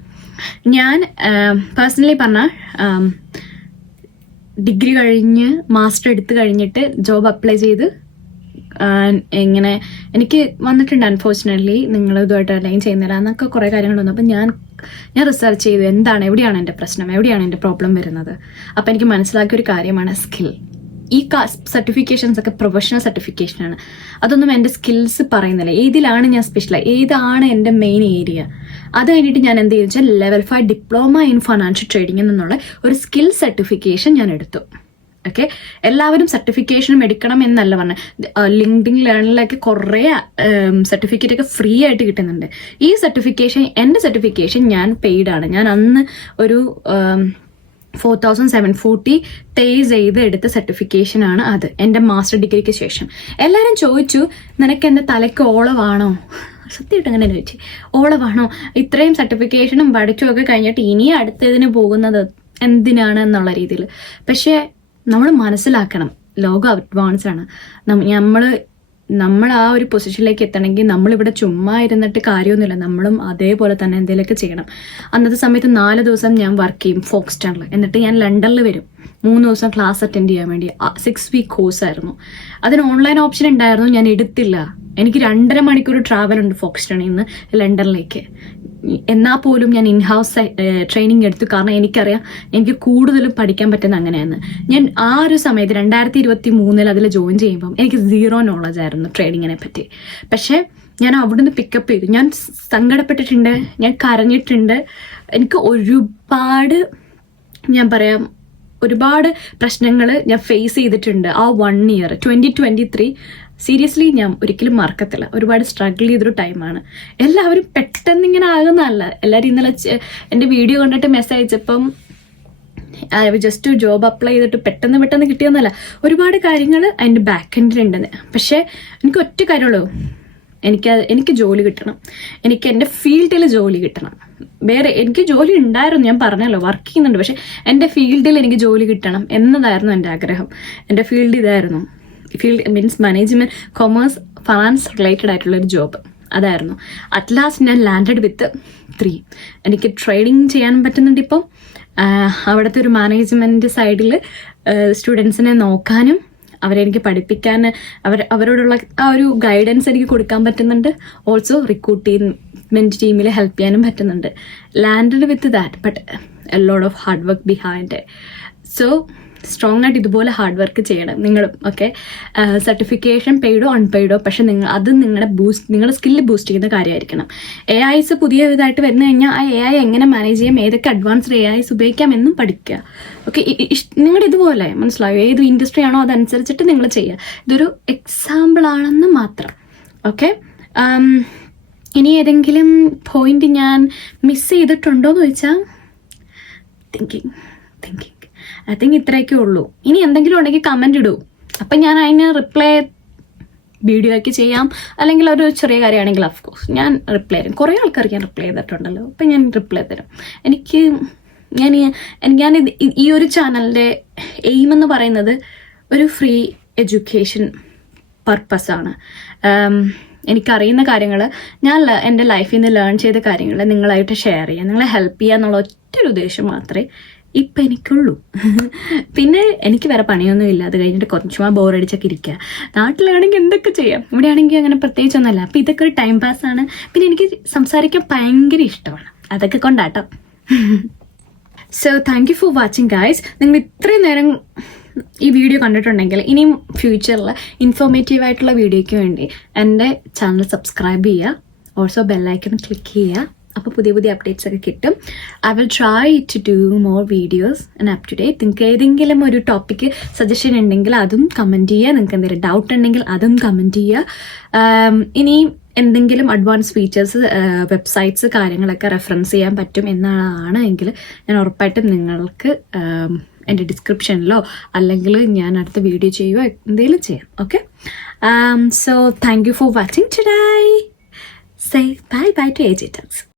ഞാൻ പേഴ്സണലി പറഞ്ഞാൽ ഡിഗ്രി കഴിഞ്ഞ് മാസ്റ്റർ എടുത്തു കഴിഞ്ഞിട്ട് ജോബ് അപ്ലൈ ചെയ്ത് എങ്ങനെ എനിക്ക് വന്നിട്ടുണ്ട്. അൺഫോർച്ചുനേറ്റ്ലി നിങ്ങൾ ഇതുമായിട്ട് അലൈൻ ചെയ്യുന്നില്ല എന്നൊക്കെ കുറേ കാര്യങ്ങൾ വന്നു. അപ്പം ഞാൻ റിസർച്ച് ചെയ്തു എവിടെയാണ് എൻ്റെ പ്രശ്നം, എവിടെയാണ് എൻ്റെ പ്രോബ്ലം വരുന്നത്. അപ്പം എനിക്ക് മനസ്സിലാക്കിയ ഒരു കാര്യമാണ് സ്കിൽ. ഈ സർട്ടിഫിക്കേഷൻസ് ഒക്കെ പ്രൊഫഷണൽ സർട്ടിഫിക്കേഷനാണ്. അതൊന്നും എൻ്റെ സ്കിൽസ് പറയുന്നില്ല. ഏതിലാണ് ഞാൻ സ്പെഷ്യലായി, ഏതാണ് എൻ്റെ മെയിൻ ഏരിയ. അത് കഴിഞ്ഞിട്ട് ഞാൻ എന്ത് ചെയ്തു വെച്ചാൽ level 5 diploma in financial trading എന്നുള്ള ഒരു സ്കിൽ സർട്ടിഫിക്കേഷൻ ഞാൻ എടുത്തു. ഓക്കെ, എല്ലാവരും സർട്ടിഫിക്കേഷനും എടുക്കണം എന്നല്ല പറഞ്ഞത്. ലിങ്ക്ഡിൻ ലേണിലൊക്കെ കുറേ സർട്ടിഫിക്കറ്റ് ഒക്കെ ഫ്രീ ആയിട്ട് കിട്ടുന്നുണ്ട്. ഈ സർട്ടിഫിക്കേഷൻ, എൻ്റെ സർട്ടിഫിക്കേഷൻ ഞാൻ പെയ്ഡാണ്. ഞാൻ അന്ന് ഒരു 4740 പേ ചെയ്ത് എടുത്ത സർട്ടിഫിക്കേഷനാണ് അത്, എൻ്റെ മാസ്റ്റർ ഡിഗ്രിക്ക് ശേഷം. എല്ലാവരും ചോദിച്ചു നിനക്ക് എൻ്റെ തലയ്ക്ക് ഓളവാണോ? സത്യമായിട്ട് അങ്ങനെ ചോദിച്ചു, ഓളവാണോ? ഇത്രയും സർട്ടിഫിക്കേഷനും പഠിച്ചുമൊക്കെ കഴിഞ്ഞിട്ട് ഇനി അടുത്തതിന് പോകുന്നത് എന്തിനാണ് എന്നുള്ള രീതിയിൽ. പക്ഷേ നമ്മൾ മനസ്സിലാക്കണം, ലോകം അഡ്വാൻസ് ആണ്. നമ്മൾ ആ ഒരു പൊസിഷനിലേക്ക് എത്തണമെങ്കിൽ നമ്മളിവിടെ ചുമ്മാ ഇരുന്നിട്ട് കാര്യമൊന്നുമില്ല. നമ്മളും അതേപോലെ തന്നെ എന്തെങ്കിലുമൊക്കെ ചെയ്യണം. അന്നത്തെ സമയത്ത് 4 ദിവസം ഞാൻ വർക്ക് ചെയ്യും ഫോക്സ്റ്റണിൽ. എന്നിട്ട് ഞാൻ ലണ്ടനിൽ വരും 3 ദിവസം ക്ലാസ് അറ്റൻഡ് ചെയ്യാൻ വേണ്ടി. 6 വീക്ക് കോഴ്സായിരുന്നു. അതിന് ഓൺലൈൻ ഓപ്ഷൻ ഉണ്ടായിരുന്നു, ഞാൻ എടുത്തില്ല. എനിക്ക് 2.5 മണിക്കൂർ ട്രാവൽ ഉണ്ട് ഫോക്സ്റ്റണിൽ നിന്ന് ലണ്ടനിലേക്ക്. എന്നാൽ പോലും ഞാൻ ഇൻഹൗസ് ട്രെയിനിങ് എടുത്തു. കാരണം എനിക്കറിയാം എനിക്ക് കൂടുതലും പഠിക്കാൻ പറ്റുന്ന അങ്ങനെയാണ്. ഞാൻ ആ ഒരു സമയത്ത് 2023 അതിൽ ജോയിൻ ചെയ്യുമ്പം എനിക്ക് 0 നോളജ് ആയിരുന്നു ട്രേഡിങ്ങിനെ പറ്റി. പക്ഷേ ഞാൻ അവിടുന്ന് പിക്കപ്പ് ചെയ്തു. ഞാൻ സങ്കടപ്പെട്ടിട്ടുണ്ട്, ഞാൻ കരഞ്ഞിട്ടുണ്ട്. എനിക്ക് ഒരുപാട്, ഞാൻ പറയാം, ഒരുപാട് പ്രശ്നങ്ങൾ ഞാൻ ഫേസ് ചെയ്തിട്ടുണ്ട് ആ 1 ഇയർ 2023. സീരിയസ്ലി ഞാൻ ഒരിക്കലും മറക്കത്തില്ല. ഒരുപാട് സ്ട്രഗിൾ ചെയ്തൊരു ടൈമാണ്. എല്ലാവരും പെട്ടെന്ന് ഇങ്ങനെ ആകുന്നതല്ല. എല്ലാവരും ഇന്നലെ എൻ്റെ വീഡിയോ കണ്ടിട്ട് മെസ്സേജ് അയച്ചപ്പം ജസ്റ്റ് ജോബ് അപ്ലൈ ചെയ്തിട്ട് പെട്ടെന്ന് കിട്ടിയൊന്നുമല്ല. ഒരുപാട് കാര്യങ്ങൾ അതിൻ്റെ ബാക്ക് എൻഡിലുണ്ടെന്ന്. പക്ഷേ എനിക്ക് ഒറ്റ കാര്യമുള്ളൂ, എനിക്ക് ജോലി കിട്ടണം. എനിക്ക് എൻ്റെ ഫീൽഡിൽ ജോലി കിട്ടണം. വേറെ എനിക്ക് ജോലി ഉണ്ടായിരുന്നു, ഞാൻ പറഞ്ഞല്ലോ, വർക്ക് ചെയ്യുന്നുണ്ട്. പക്ഷെ എൻ്റെ ഫീൽഡിൽ എനിക്ക് ജോലി കിട്ടണം എന്നതായിരുന്നു എൻ്റെ ആഗ്രഹം. എൻ്റെ ഫീൽഡ് ഇതായിരുന്നു. Field means management, commerce, finance related ആയിട്ടുള്ളൊരു ജോബ് അതായിരുന്നു. അറ്റ് ലാസ്റ്റ് ഞാൻ ലാൻഡഡ് വിത്ത് 3. എനിക്ക് ട്രേഡിങ് ചെയ്യാൻ പറ്റുന്നുണ്ട്. ഇപ്പം അവിടുത്തെ ഒരു മാനേജ്മെൻറ്റ് സൈഡിൽ സ്റ്റുഡൻസിനെ നോക്കാനും അവരെനിക്ക് പഠിപ്പിക്കാൻ, അവരോടുള്ള ആ ഒരു ഗൈഡൻസ് എനിക്ക് കൊടുക്കാൻ പറ്റുന്നുണ്ട്. ഓൾസോ റിക്രൂട്ട്മെൻറ്റ് ടീമിൽ ഹെൽപ്പ് ചെയ്യാനും പറ്റുന്നുണ്ട്. Landed with that, but a lot of hard work behind. So strong ആയിട്ട് ഇതുപോലെ ഹാർഡ് വർക്ക് ചെയ്യണം നിങ്ങളും. ഓക്കെ, സർട്ടിഫിക്കേഷൻ പെയ്ഡോ അൺപെയ്ഡോ, പക്ഷെ നിങ്ങളുടെ സ്കില്ല് ബൂസ്റ്റ് ചെയ്യുന്ന കാര്യമായിരിക്കണം. AIs പുതിയ ഇതായിട്ട് വരുന്ന കഴിഞ്ഞാൽ ആ AI എങ്ങനെ മാനേജ് ചെയ്യാം, ഏതൊക്കെ അഡ്വാൻസ്ഡ് AIs ഉപയോഗിക്കാം എന്നും പഠിക്കുക. ഓക്കെ, നിങ്ങളുടെ ഇതുപോലെ മനസ്സിലായോ, ഏത് ഇൻഡസ്ട്രി ആണോ അതനുസരിച്ചിട്ട് നിങ്ങൾ ചെയ്യുക. ഇതൊരു എക്സാമ്പിൾ ആണെന്ന് മാത്രം. ഓക്കെ, ഇനി ഏതെങ്കിലും പോയിന്റ് ഞാൻ മിസ് ചെയ്തിട്ടുണ്ടോ എന്ന് ചോദിച്ചാൽ തിങ്കിങ് ഐ തിങ്ക് ഇത്രയൊക്കെ ഉള്ളൂ. ഇനി എന്തെങ്കിലും ഉണ്ടെങ്കിൽ കമൻറ്റ് ഇടൂ. അപ്പം ഞാൻ അതിന് റിപ്ലൈ വീഡിയോ ആക്കി ചെയ്യാം. അല്ലെങ്കിൽ ഒരു ചെറിയ കാര്യമാണെങ്കിൽ ഓഫ്കോഴ്സ് ഞാൻ റിപ്ലൈ തരും. കുറേ ആൾക്കാർക്ക് ഞാൻ റിപ്ലൈ ചെയ്തിട്ടുണ്ടല്ലോ, അപ്പം ഞാൻ റിപ്ലൈ തരും. ഞാൻ ഈ ഒരു ചാനലിൻ്റെ എയിം എന്ന് പറയുന്നത് ഒരു ഫ്രീ എഡ്യൂക്കേഷൻ പർപ്പസാണ്. എനിക്കറിയുന്ന കാര്യങ്ങൾ, ഞാൻ എൻ്റെ ലൈഫിൽ നിന്ന് ലേൺ ചെയ്ത കാര്യങ്ങൾ നിങ്ങളായിട്ട് ഷെയർ ചെയ്യുക, നിങ്ങളെ ഹെൽപ്പ് ചെയ്യുക എന്നുള്ള ഒറ്റൊരു ഉദ്ദേശം മാത്രമേ ഇപ്പം എനിക്കുള്ളൂ. പിന്നെ എനിക്ക് വേറെ പണിയൊന്നുമില്ല. അത് കഴിഞ്ഞിട്ട് കുറച്ചുമാ ബോറടിച്ചൊക്കെ ഇരിക്കുക. നാട്ടിലാണെങ്കിൽ എന്തൊക്കെ ചെയ്യാം, ഇവിടെ ആണെങ്കിൽ അങ്ങനെ പ്രത്യേകിച്ചൊന്നുമല്ല. അപ്പം ഇതൊക്കെ ഒരു ടൈം പാസ്സാണ്. പിന്നെ എനിക്ക് സംസാരിക്കാൻ ഭയങ്കര ഇഷ്ടമാണ്, അതൊക്കെ കൊണ്ടാട്ടോ. So thank you for watching guys. നിങ്ങൾ ഇത്രയും നേരം ഈ വീഡിയോ കണ്ടിട്ടുണ്ടെങ്കിൽ ഇനിയും ഫ്യൂച്ചറിൽ ഇൻഫോർമേറ്റീവ് ആയിട്ടുള്ള വീഡിയോയ്ക്ക് വേണ്ടി എൻ്റെ ചാനൽ സബ്സ്ക്രൈബ് ചെയ്യുക. ഓൾസോ ബെല്ലൈക്കൺ ക്ലിക്ക് ചെയ്യുക. അപ്പോൾ പുതിയ പുതിയ അപ്ഡേറ്റ്സ് ഒക്കെ കിട്ടും. I will try to do more videos and up to date. നിങ്ങൾക്ക് ഏതെങ്കിലും ഒരു ടോപ്പിക്ക് സജഷൻ ഉണ്ടെങ്കിൽ അതും കമൻറ്റ് ചെയ്യുക. നിങ്ങൾക്ക് എന്തെങ്കിലും ഡൗട്ട് ഉണ്ടെങ്കിൽ അതും കമൻറ്റ് ചെയ്യുക. ഇനി എന്തെങ്കിലും അഡ്വാൻസ് ഫീച്ചേഴ്സ്, വെബ്സൈറ്റ്സ്, കാര്യങ്ങളൊക്കെ റെഫറൻസ് ചെയ്യാൻ പറ്റും എന്നാണ് എങ്കിൽ ഞാൻ ഉറപ്പായിട്ടും നിങ്ങൾക്ക് എൻ്റെ ഡിസ്ക്രിപ്ഷനിലോ അല്ലെങ്കിൽ ഞാൻ അടുത്ത വീഡിയോ ചെയ്യുകയോ എന്തെങ്കിലും ചെയ്യാം. Okay, so thank you for watching today. Say bye to AJ Talks.